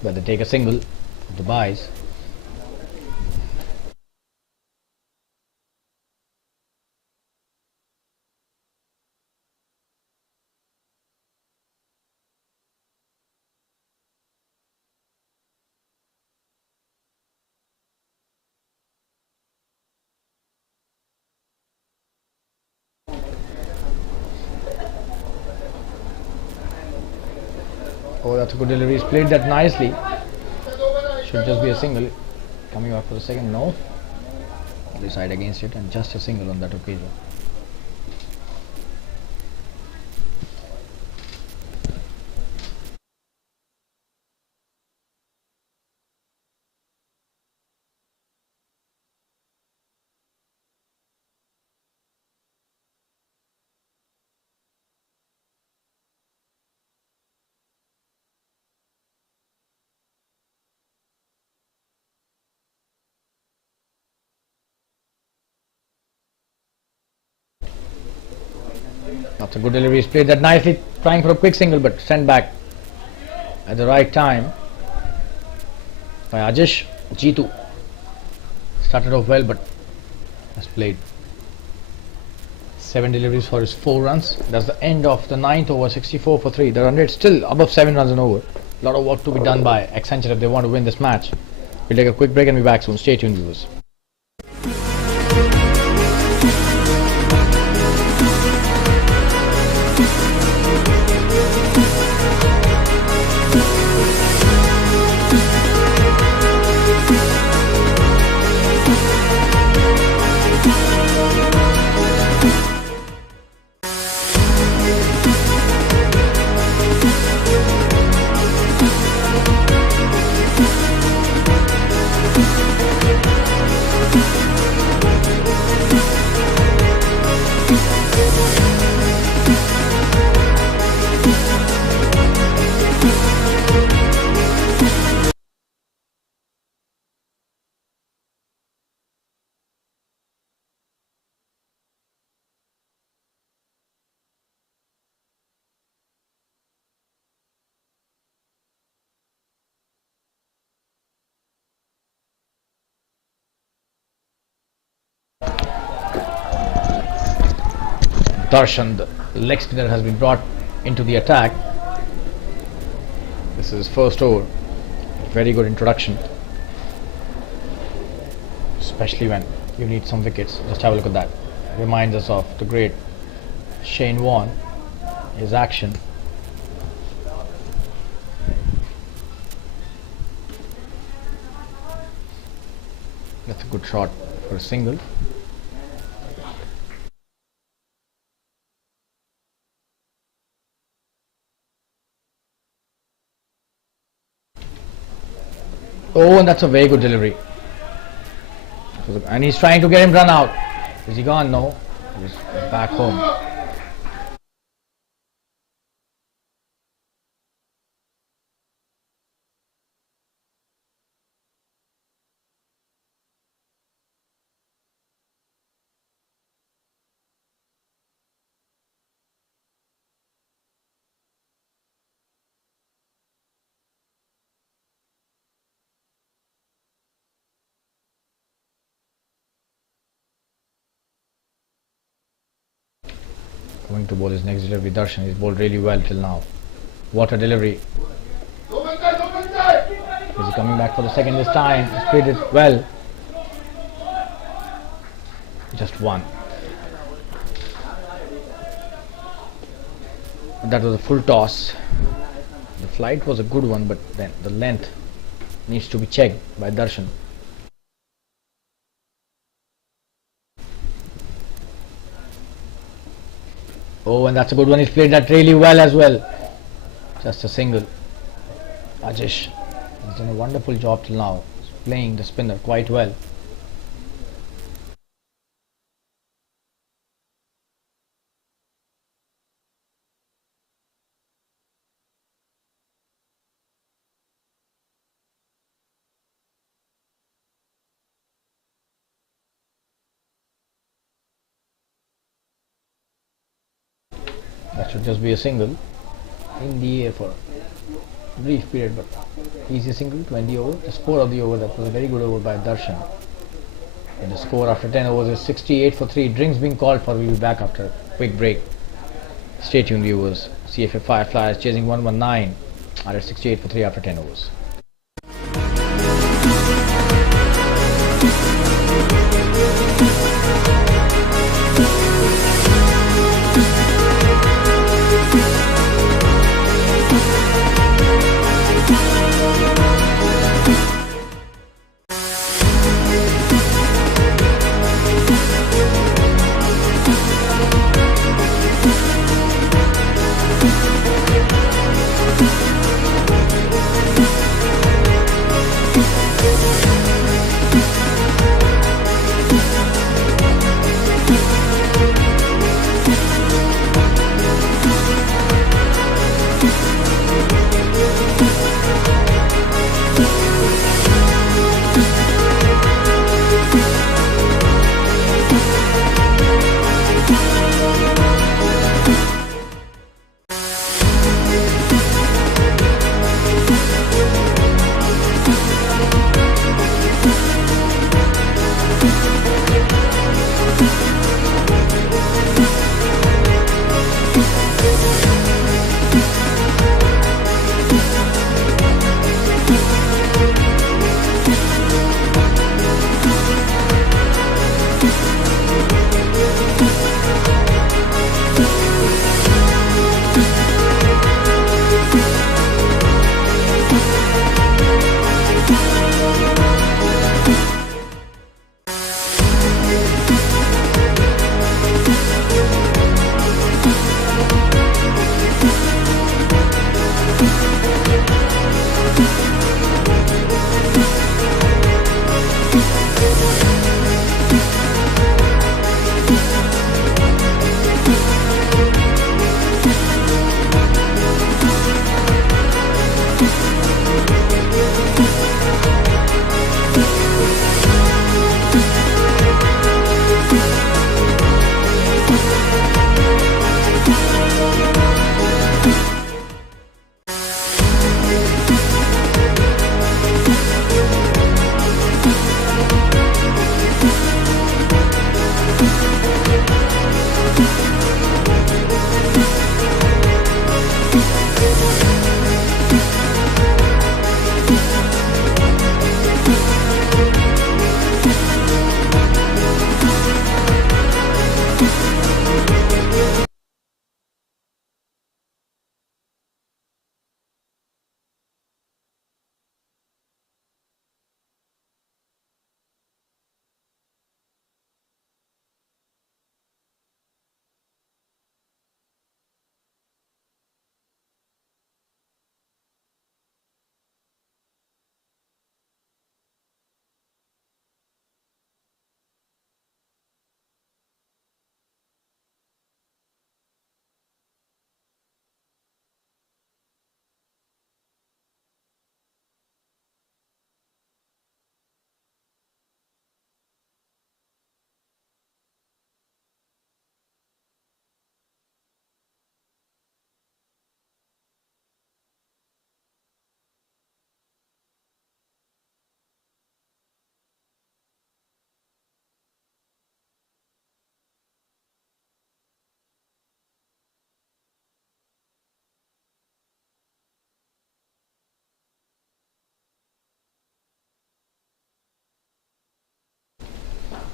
But they take a single of the buys. Oh, that's a good delivery. He's played that nicely. Should just be a single. Coming back for the second, no. Decide against it, and just a single on that occasion. That's a good delivery. He's played that nicely, trying for a quick single, but sent back at the right time by Ajish. Jitu started off well, but has played 7 deliveries for his 4 runs. That's the end of the 9th over, 64 for 3. The run rate still above 7 runs an over. A lot of work to be done by Accenture if they want to win this match. We'll take a quick break and be back soon. Stay tuned, viewers. Darshan, the leg spinner, has been brought into the attack. This is his first over. Very good introduction, especially when you need some wickets. Just have a look at that. Reminds us of the great Shane Warne, his action. That's a good shot for a single. Oh, and that's a very good delivery. And he's trying to get him run out. Is he gone? No. He's back home. Going to bowl his next delivery. Darshan, he's bowled really well till now. What a delivery. Is he coming back for the second this time? He's played it well. Just one. That was a full toss. The flight was a good one, but then the length needs to be checked by Darshan. Oh, and that's a good one. He's played that really well as well. Just a single. Rajesh has done a wonderful job till now. He's playing the spinner quite well. That should just be a single in the air for a brief period, but easy single, 20 over. The score of the over, that was a very good over by Darshan. And the score after 10 overs is 68 for 3. Drinks being called for. We'll be back after a quick break. Stay tuned, viewers. CFA Firefly is chasing 119 are at 68 for 3 after 10 overs.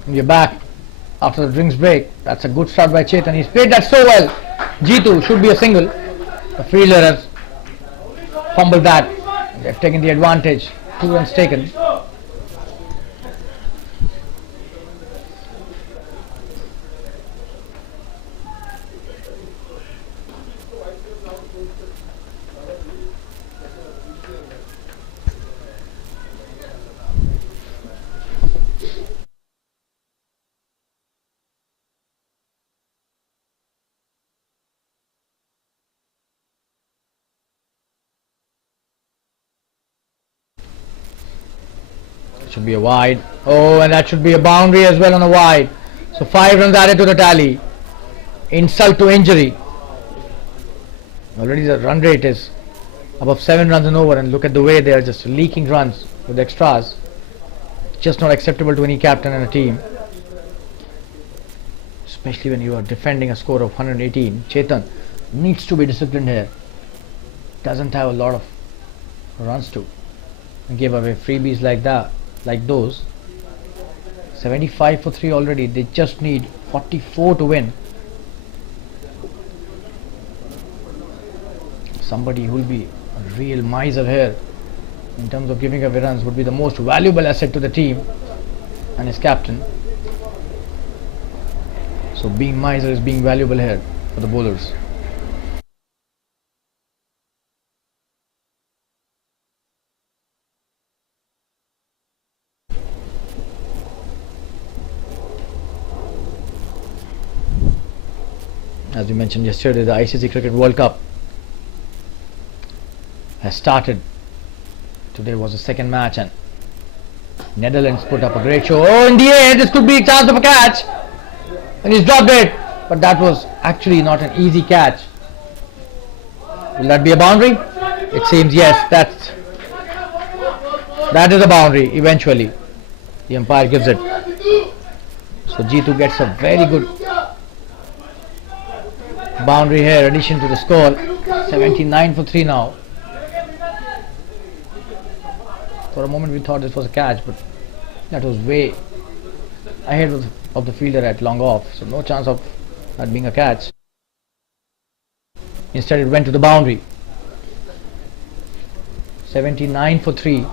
And we're back after the drinks break. That's a good start by Chetan. He's played that so well. G2 should be a single. The fielder has fumbled that. They've taken the advantage. 2 runs taken. Should be a wide. Oh, and that should be a boundary as well on a wide. So 5 runs added to the tally. Insult to injury. Already the run rate is above 7 runs and over, and look at the way they are just leaking runs with extras. Just not acceptable to any captain and a team, especially when you are defending a score of 118. Chetan needs to be disciplined here. Doesn't have a lot of runs to give away freebies like that, like those. 75 for 3 already. They just need 44 to win. Somebody who will be a real miser here in terms of giving away runs would be the most valuable asset to the team and his captain. So being miser is being valuable here for the bowlers. As we mentioned yesterday, the ICC Cricket World Cup has started. Today was the second match and Netherlands put up a great show. Oh, in the air, this could be a chance of a catch. And he's dropped it. But that was actually not an easy catch. Will that be a boundary? It seems yes, that is a boundary eventually. The umpire gives it. So G2 gets a very good boundary here, addition to the score. 79 for 3 now. For a moment we thought this was a catch, but that was way ahead of the fielder at long off, so no chance of that being a catch. Instead it went to the boundary. 79 for 3.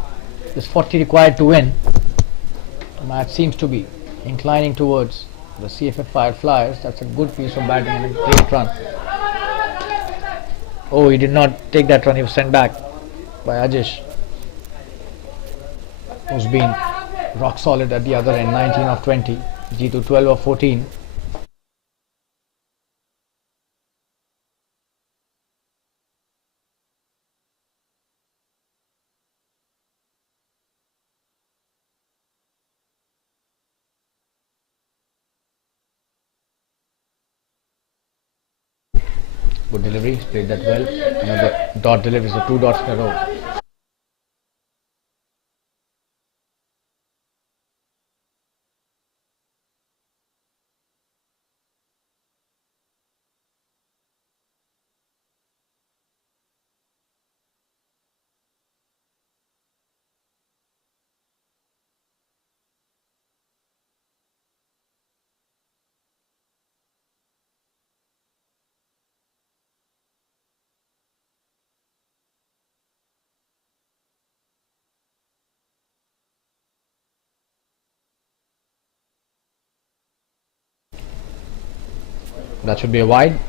There's 40 required to win. The match seems to be inclining towards the CFF Fireflies. That's a good piece of batting and a great run. Oh, he did not take that run. He was sent back by Ajish, who's been rock solid at the other end. 19 of 20. G2 12 of 14. Good delivery, played that well. Another dot delivery, so 2 dots in a row. That should be a wide.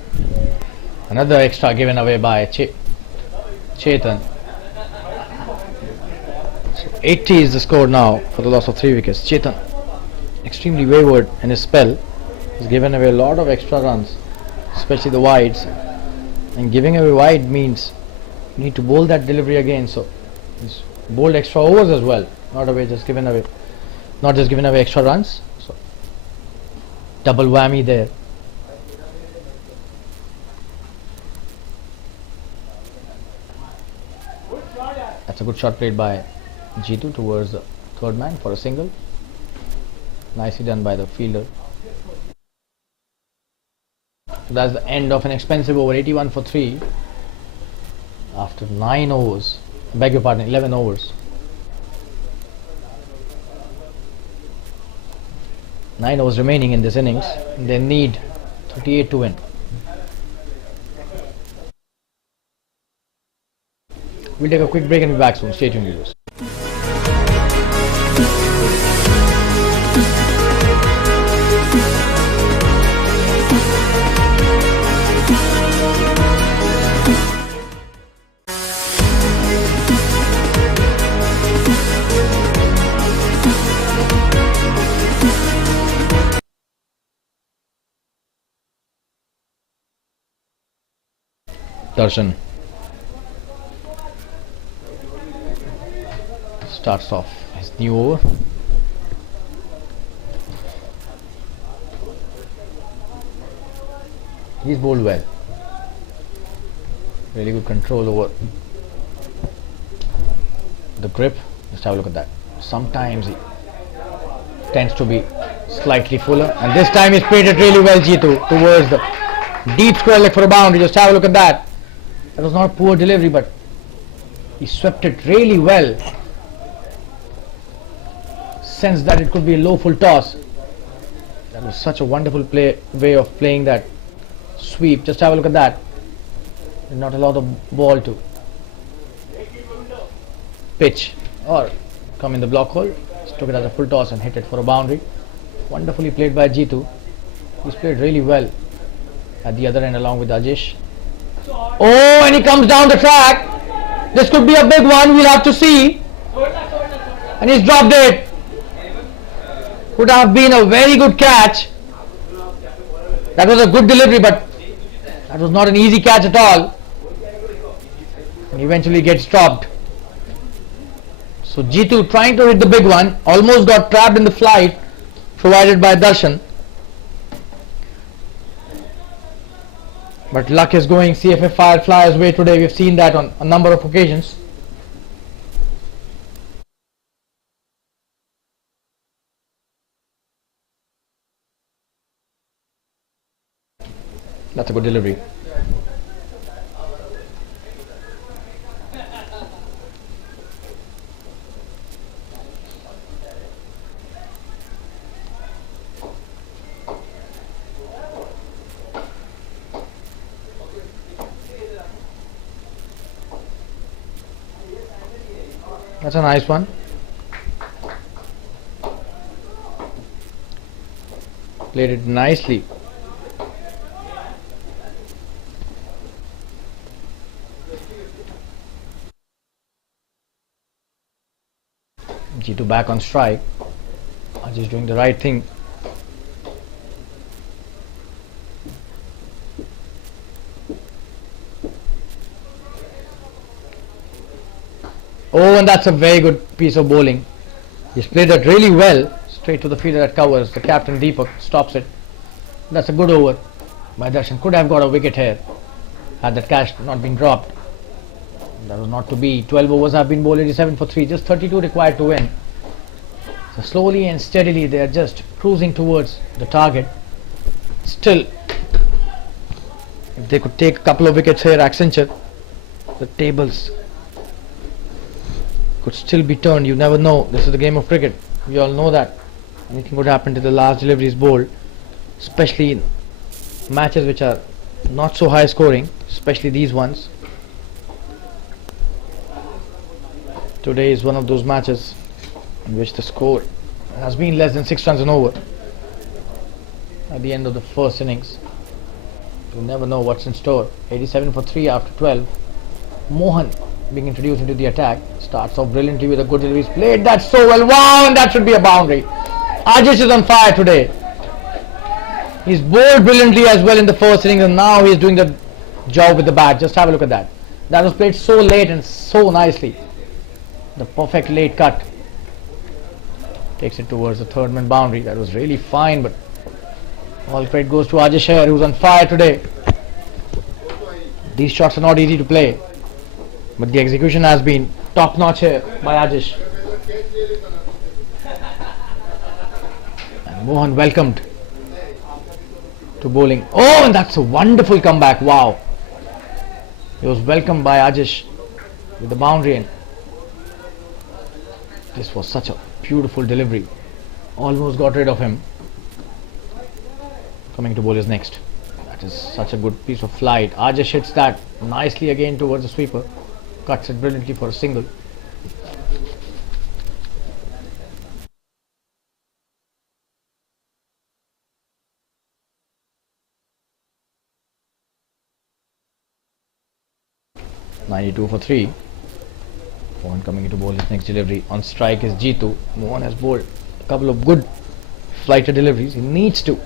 Another extra given away by Chetan. So 80 is the score now for the loss of 3 wickets. Chetan, extremely wayward in his spell, has given away a lot of extra runs, especially the wides. And giving away wide means you need to bowl that delivery again. So he's bowled extra overs as well, not just given away extra runs. So double whammy there. That's a good shot played by G2 towards the third man for a single. Nicely done by the fielder. So that's the end of an expensive over. 81 for 3 after 9 overs. Beg your pardon, 11 overs. 9 overs remaining in this innings. They need 38 to win. We'll take a quick break and be back soon. Stay tuned, viewers. Darshan starts off his new over. He's bowled well. Really good control over the grip. Just have a look at that. Sometimes he tends to be slightly fuller, and this time he's played it really well, Jitu, towards the deep square leg for a boundary. Just have a look at that. That was not a poor delivery, but he swept it really well. Sensed that it could be a low full toss. That was such a wonderful way of playing that sweep. Just have a look at that. Did not allow the ball to pitch or come in the block hole. Just took it as a full toss and hit it for a boundary. Wonderfully played by Jitu. He's played really well at the other end along with Ajish. Oh, and he comes down the track. This could be a big one. We'll have to see. And he's dropped it. Would have been a very good catch. That was a good delivery, but that was not an easy catch at all. And eventually gets dropped. So Jitu trying to hit the big one, almost got trapped in the flight provided by Darshan. But luck is going CFA Firefly's way today. We've seen that on a number of occasions. That's a good delivery. That's a nice one. Played it nicely. Jitu back on strike. Just doing the right thing. Oh, and that's a very good piece of bowling. He's played that really well. Straight to the fielder that covers. The captain Deepak stops it. That's a good over by Darshan. Could have got a wicket here had that catch not been dropped. That was not to be. 12 overs have been bowled, 87 for 3. Just 32 required to win. So slowly and steadily they are just cruising towards the target. Still, if they could take a couple of wickets here, Accenture, the tables could still be turned. You never know. This is the game of cricket. We all know that anything could happen to the last delivery is bowled, especially in matches which are not so high scoring, especially these ones. Today is one of those matches in which the score has been less than 6 runs and over at the end of the first innings. You never know what's in store. 87 for 3 after 12. Mohan being introduced into the attack. Starts off brilliantly with a good delivery. He's played that so well. Wow, and that should be a boundary. Ajish is on fire today. He's bowled brilliantly as well in the first innings, and now he's doing the job with the bat. Just have a look at that. That was played so late and so nicely. The perfect late cut. Takes it towards the third man boundary. That was really fine, but all credit goes to Ajish here, who's on fire today. These shots are not easy to play, but the execution has been top notch here by Ajish. And Mohan welcomed to bowling. Oh, and that's a wonderful comeback. Wow. He was welcomed by Ajish with the boundary, and this was such a beautiful delivery. Almost got rid of him. coming to bowl is next. That is such a good piece of flight. Ajish hits that nicely again towards the sweeper. Cuts it brilliantly for a single. .92 for 3. Mohan coming into bowl his next delivery. On strike is Jitu. Mohan has bowled a couple of good flighted deliveries. He needs to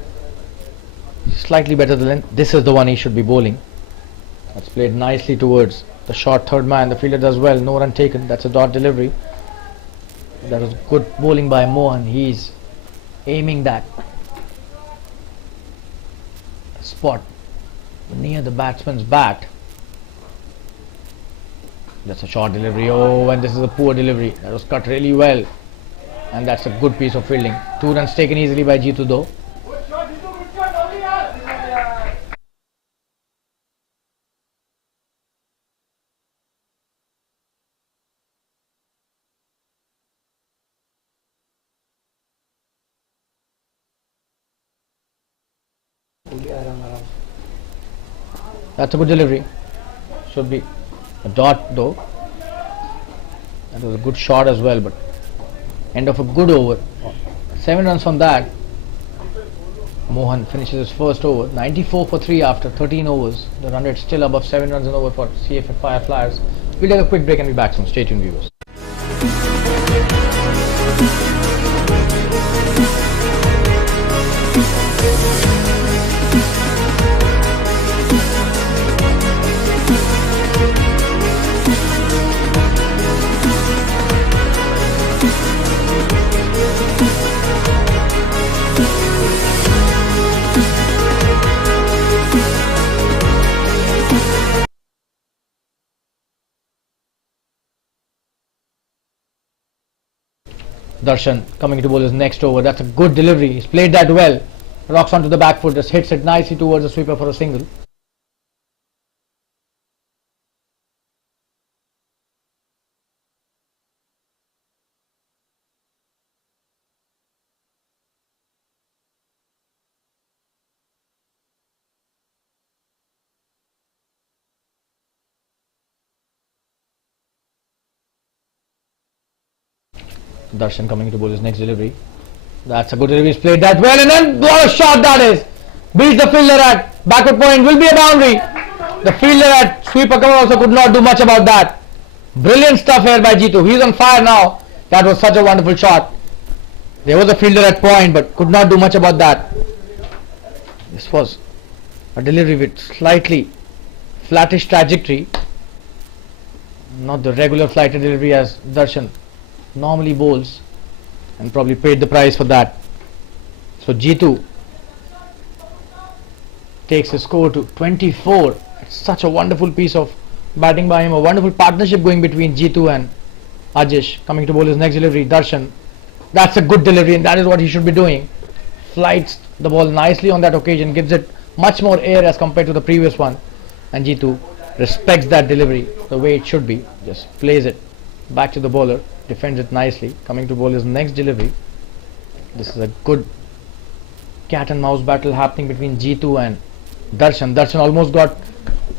slightly better the length. This is the one he should be bowling. That's played nicely towards the short third man. The fielder does well. No run taken. That's a dot delivery. That was good bowling by Mohan. He's aiming that spot near the batsman's bat. That's a short delivery. Oh, and this is a poor delivery. That was cut really well. And that's a good piece of fielding. 2 runs taken easily by Jitu though. That's a good delivery. Should be a dot though. That was a good shot as well, but end of a good over. 7 runs from that. Mohan finishes his first over. 94 for 3 after 13 overs. The run rate still above 7 runs an over for CFA Fireflies. We'll take a quick break and be back soon. Stay tuned, viewers. Darshan coming to bowl his next over. That's a good delivery. He's played that well. Rocks onto the back foot, just hits it nicely towards the sweeper for a single. Darshan coming to bowl his next delivery. That's a good delivery. He's played that well, and then what a shot that is! Beats the fielder at backward point. Will be a boundary. The fielder at sweeper cover also could not do much about that. Brilliant stuff here by Jitu. He's on fire now. That was such a wonderful shot. There was a fielder at point, but could not do much about that. This was a delivery with slightly flattish trajectory. Not the regular flighted delivery as Darshan normally bowls, and probably paid the price for that. So Jitu takes his score to 24. It's such a wonderful piece of batting by him, a wonderful partnership going between Jitu and Ajish. Coming to bowl his next delivery, Darshan. That's a good delivery, and that is what he should be doing. Flights the ball nicely on that occasion, gives it much more air as compared to the previous one, and Jitu respects that delivery the way it should be. Just plays it back to the bowler, defends it nicely. Coming to bowl his next delivery. This is a good cat and mouse battle happening between Jitu and Darshan. Darshan almost got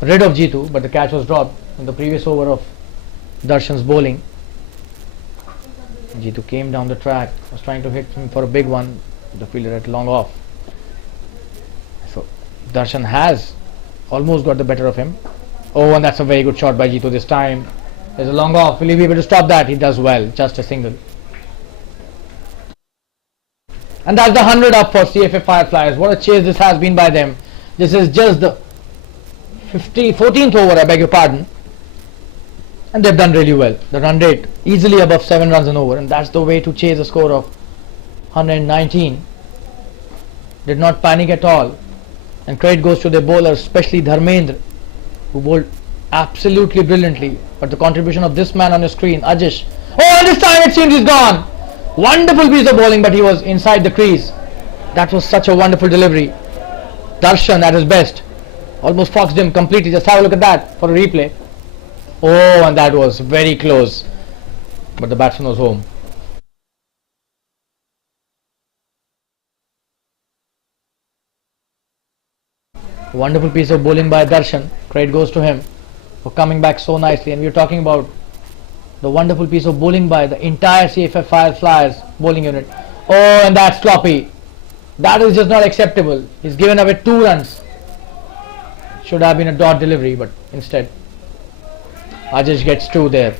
rid of Jitu, but the catch was dropped in the previous over of Darshan's bowling. Jitu came down the track, was trying to hit him for a big one. The fielder at long off. So Darshan has almost got the better of him. Oh, and that's a very good shot by Jitu this time. There's a long off. Will he be able to stop that? He does well. Just a single. And that's the 100 up for CFA Fireflies. What a chase this has been by them. This is just the 14th over, I beg your pardon. And they've done really well. The run rate easily above 7 runs an over. And that's the way to chase a score of 119. Did not panic at all. And credit goes to their bowlers, especially Dharmendra, who bowled absolutely brilliantly. But the contribution of this man on your screen, Ajish. Oh, and this time it seems he's gone. Wonderful piece of bowling, but he was inside the crease. That was such a wonderful delivery. Darshan at his best. Almost foxed him completely. Just have a look at that for a replay. Oh, and that was very close. But the batsman was home. Wonderful piece of bowling by Darshan. Credit goes to him for coming back so nicely. And we are talking about the wonderful piece of bowling by the entire CFF Fireflies bowling unit. Oh, and that's sloppy. That is just not acceptable. He's given away 2 runs. Should have been a dot delivery, but instead Ajish gets 2 there.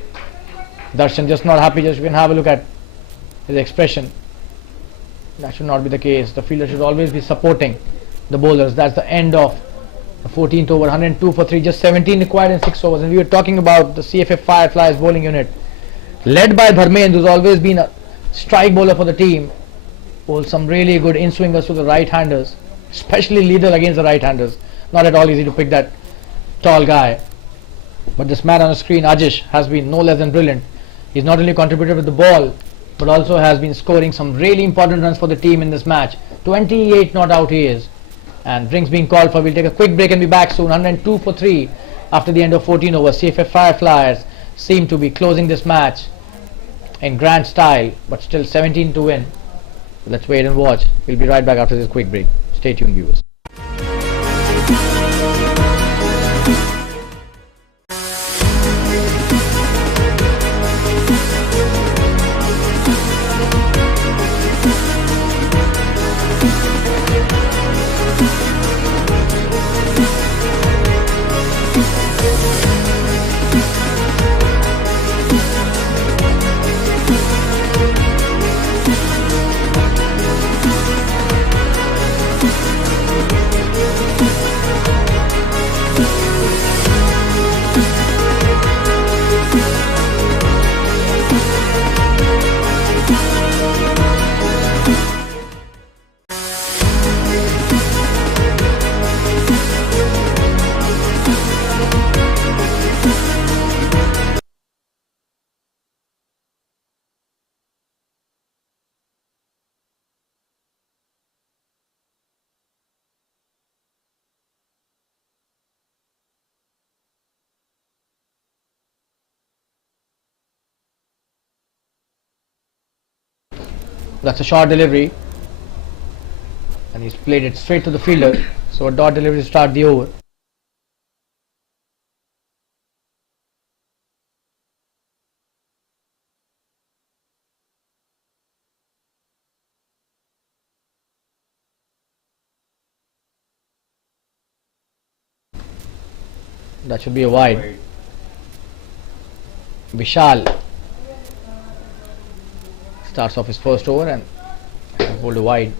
Darshan just not happy. Just you can have a look at his expression. That should not be the case. The fielder should always be supporting the bowlers. That's the end of the 14th over. 102 for 3, just 17 required in 6 overs. And we were talking about the CFF Fireflies bowling unit, led by Dharmendra, who's always been a strike bowler for the team. Bowls some really good in-swingers to the right-handers, especially lethal against the right-handers. Not at all easy to pick that tall guy. But this man on the screen, Ajish, has been no less than brilliant. He's not only contributed with the ball, but also has been scoring some really important runs for the team in this match. 28 not out he is. And drinks being called for. We'll take a quick break and be back soon. 102 for 3 after the end of 14 overs. CFF Fireflies seem to be closing this match in grand style, but still 17 to win. Let's wait and watch. We'll be right back after this quick break. Stay tuned, viewers. That's a short delivery, and he's played it straight to the fielder. So a dot delivery to start the over. That should be a wide. Vishal starts off his first over and bowled a wide.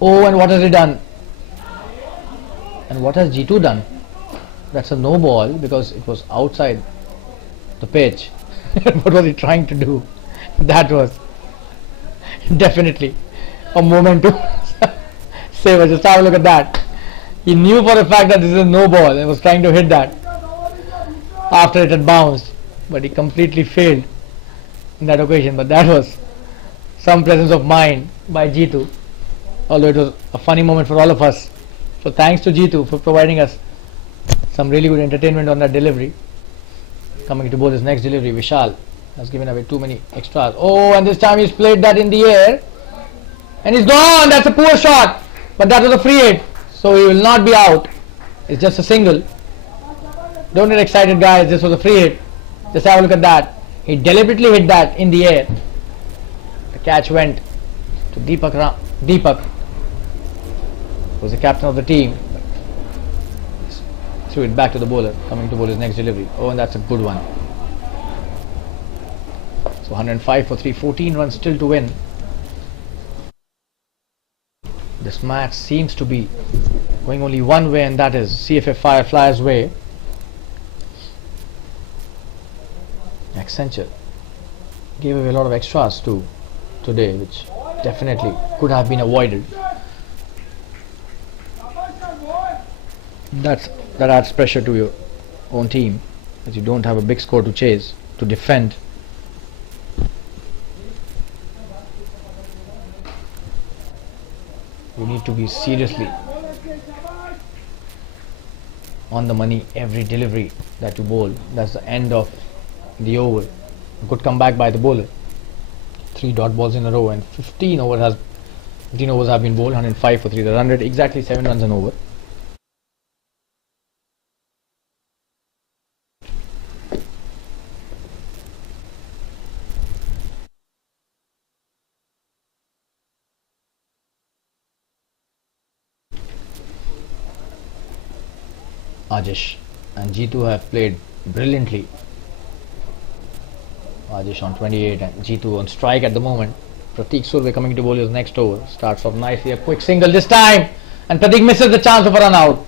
Oh, and what has he done? And what has G2 done? That's a no ball because it was outside the pitch. What was he trying to do? That was definitely a moment to save. Just have a look at that. He knew for a fact that this is a no ball and was trying to hit that after it had bounced, but he completely failed in that occasion. But that was some presence of mind by G2. Although it was a funny moment for all of us. So thanks to G2 for providing us some really good entertainment on that delivery. Coming to bowl his next delivery, Vishal has given away too many extras. Oh, and this time he's played that in the air. And he's gone! That's a poor shot! But that was a free hit. So he will not be out. It's just a single. Don't get excited, guys. This was a free hit. Just have a look at that. He deliberately hit that in the air. The catch went to Deepak, who was the captain of the team, threw it back to the bowler, coming to bowl his next delivery. Oh, and that's a good one. So 105 for 3, 14 runs still to win. This match seems to be going only one way, and that is CFF Firefly's way. Accenture gave away a lot of extras too today, which definitely could have been avoided. That adds pressure to your own team, as you don't have a big score to chase, to defend. You need to be seriously on the money every delivery that you bowl. That's the end of the over. A good comeback by the bowler. 3 dot balls in a row, and 15 overs have been bowled. 105 for 3. The run rate exactly 7 runs an over. Ajish and Jitu have played brilliantly. Ajish on 28 and Jitu on strike at the moment. Pratik Surve coming to bowl his next over. Starts off nicely, a quick single this time, and Pratik misses the chance of a run out.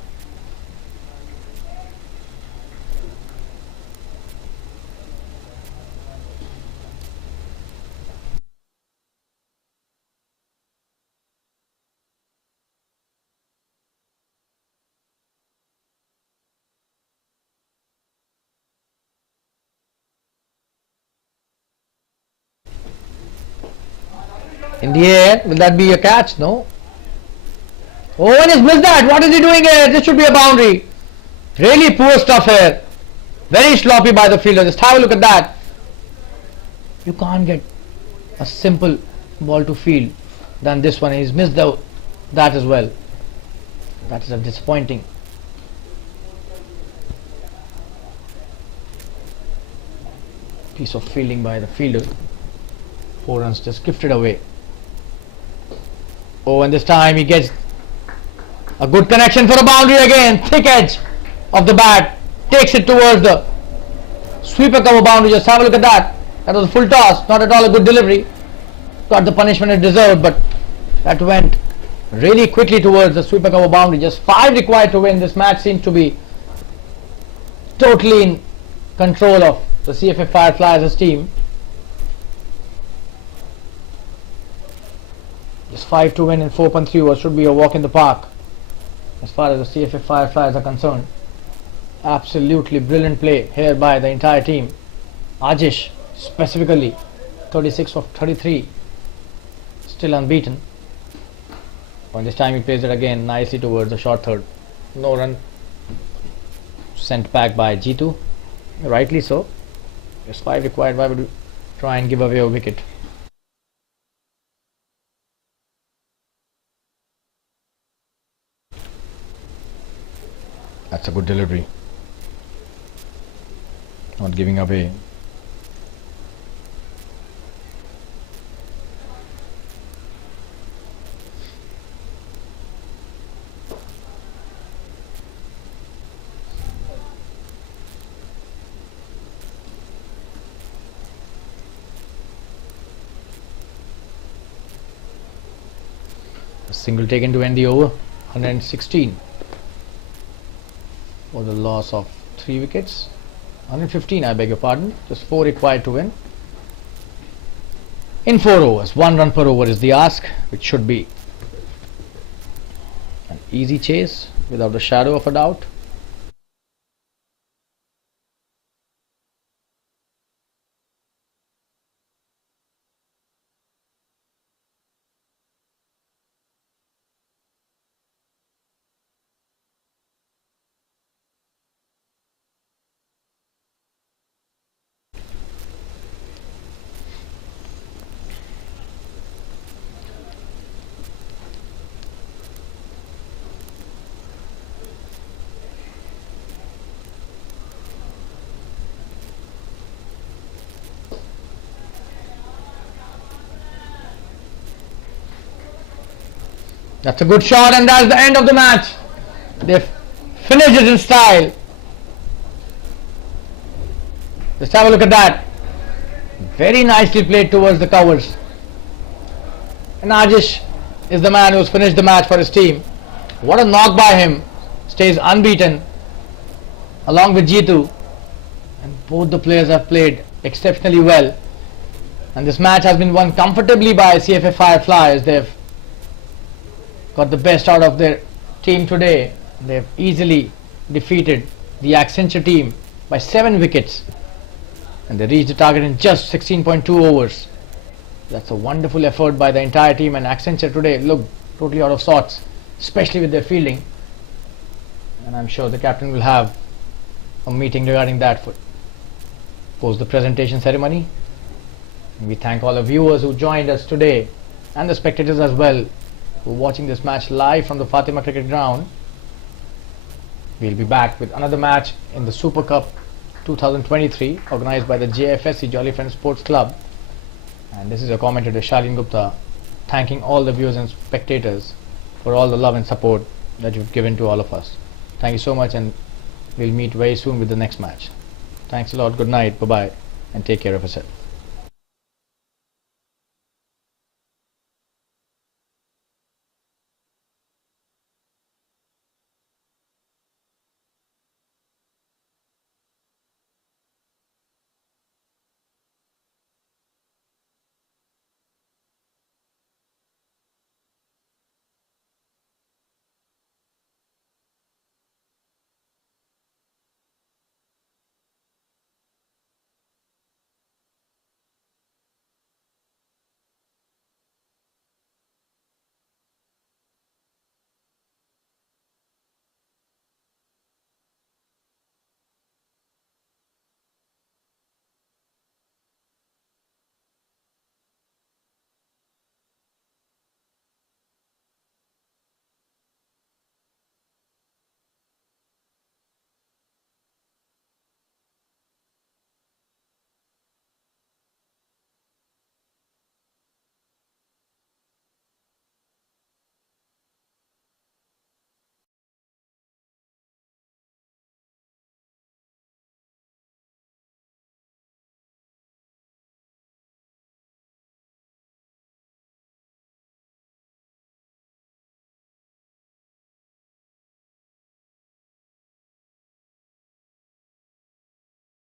In the air, will that be a catch? No. Oh, and he's missed that. What is he doing here? This should be a boundary. Really poor stuff here. Very sloppy by the fielder. Just have a look at that. You can't get a simple ball to field than this one. He's missed that as well. That is a disappointing. Piece of fielding by the fielder. 4 runs just gifted away. Oh, and this time he gets a good connection for a boundary again. Thick edge of the bat. Takes it towards the sweeper cover boundary. Just have a look at that. That was a full toss. Not at all a good delivery. Got the punishment it deserved, but that went really quickly towards the sweeper cover boundary. Just 5 required to win. This match seems to be totally in control of the CFA Fireflies team. Just 5 to win in 4.3 overs should be a walk in the park as far as the CFA Fireflies are concerned. Absolutely brilliant play here by the entire team. Ajish specifically 36 of 33, still unbeaten. And this time he plays it again nicely towards the short third. No run sent back by Jitu, rightly so. Just 5 required. Why would you try and give away a wicket? That's a good delivery. Not giving away. A single taken to end the over. 116. For the loss of 3 wickets. 115, I beg your pardon. Just 4 required to win. In 4 overs, 1 run per over is the ask, which should be an easy chase without a shadow of a doubt. That's a good shot, and that's the end of the match. They finished it in style. Just have a look at that. Very nicely played towards the covers. And Ajish is the man who's finished the match for his team. What a knock by him. Stays unbeaten along with Jitu. And both the players have played exceptionally well. And this match has been won comfortably by CFA Fireflies. They've got the best out of their team today. They've easily defeated the Accenture team by 7 wickets. And they reached the target in just 16.2 overs. That's a wonderful effort by the entire team, and Accenture today looked totally out of sorts, especially with their fielding. And I'm sure the captain will have a meeting regarding that for post the presentation ceremony. And we thank all the viewers who joined us today and the spectators as well who are watching this match live from the Fatima Cricket Ground. We'll be back with another match in the Super Cup 2023 organized by the Jfsc Jolly Friends Sports Club. And this is your commentator Shalin Gupta, thanking all the viewers and spectators for all the love and support that you've given to all of us. Thank you so much, and we'll meet very soon with the next match. Thanks a lot, good night, bye bye, and take care of yourself.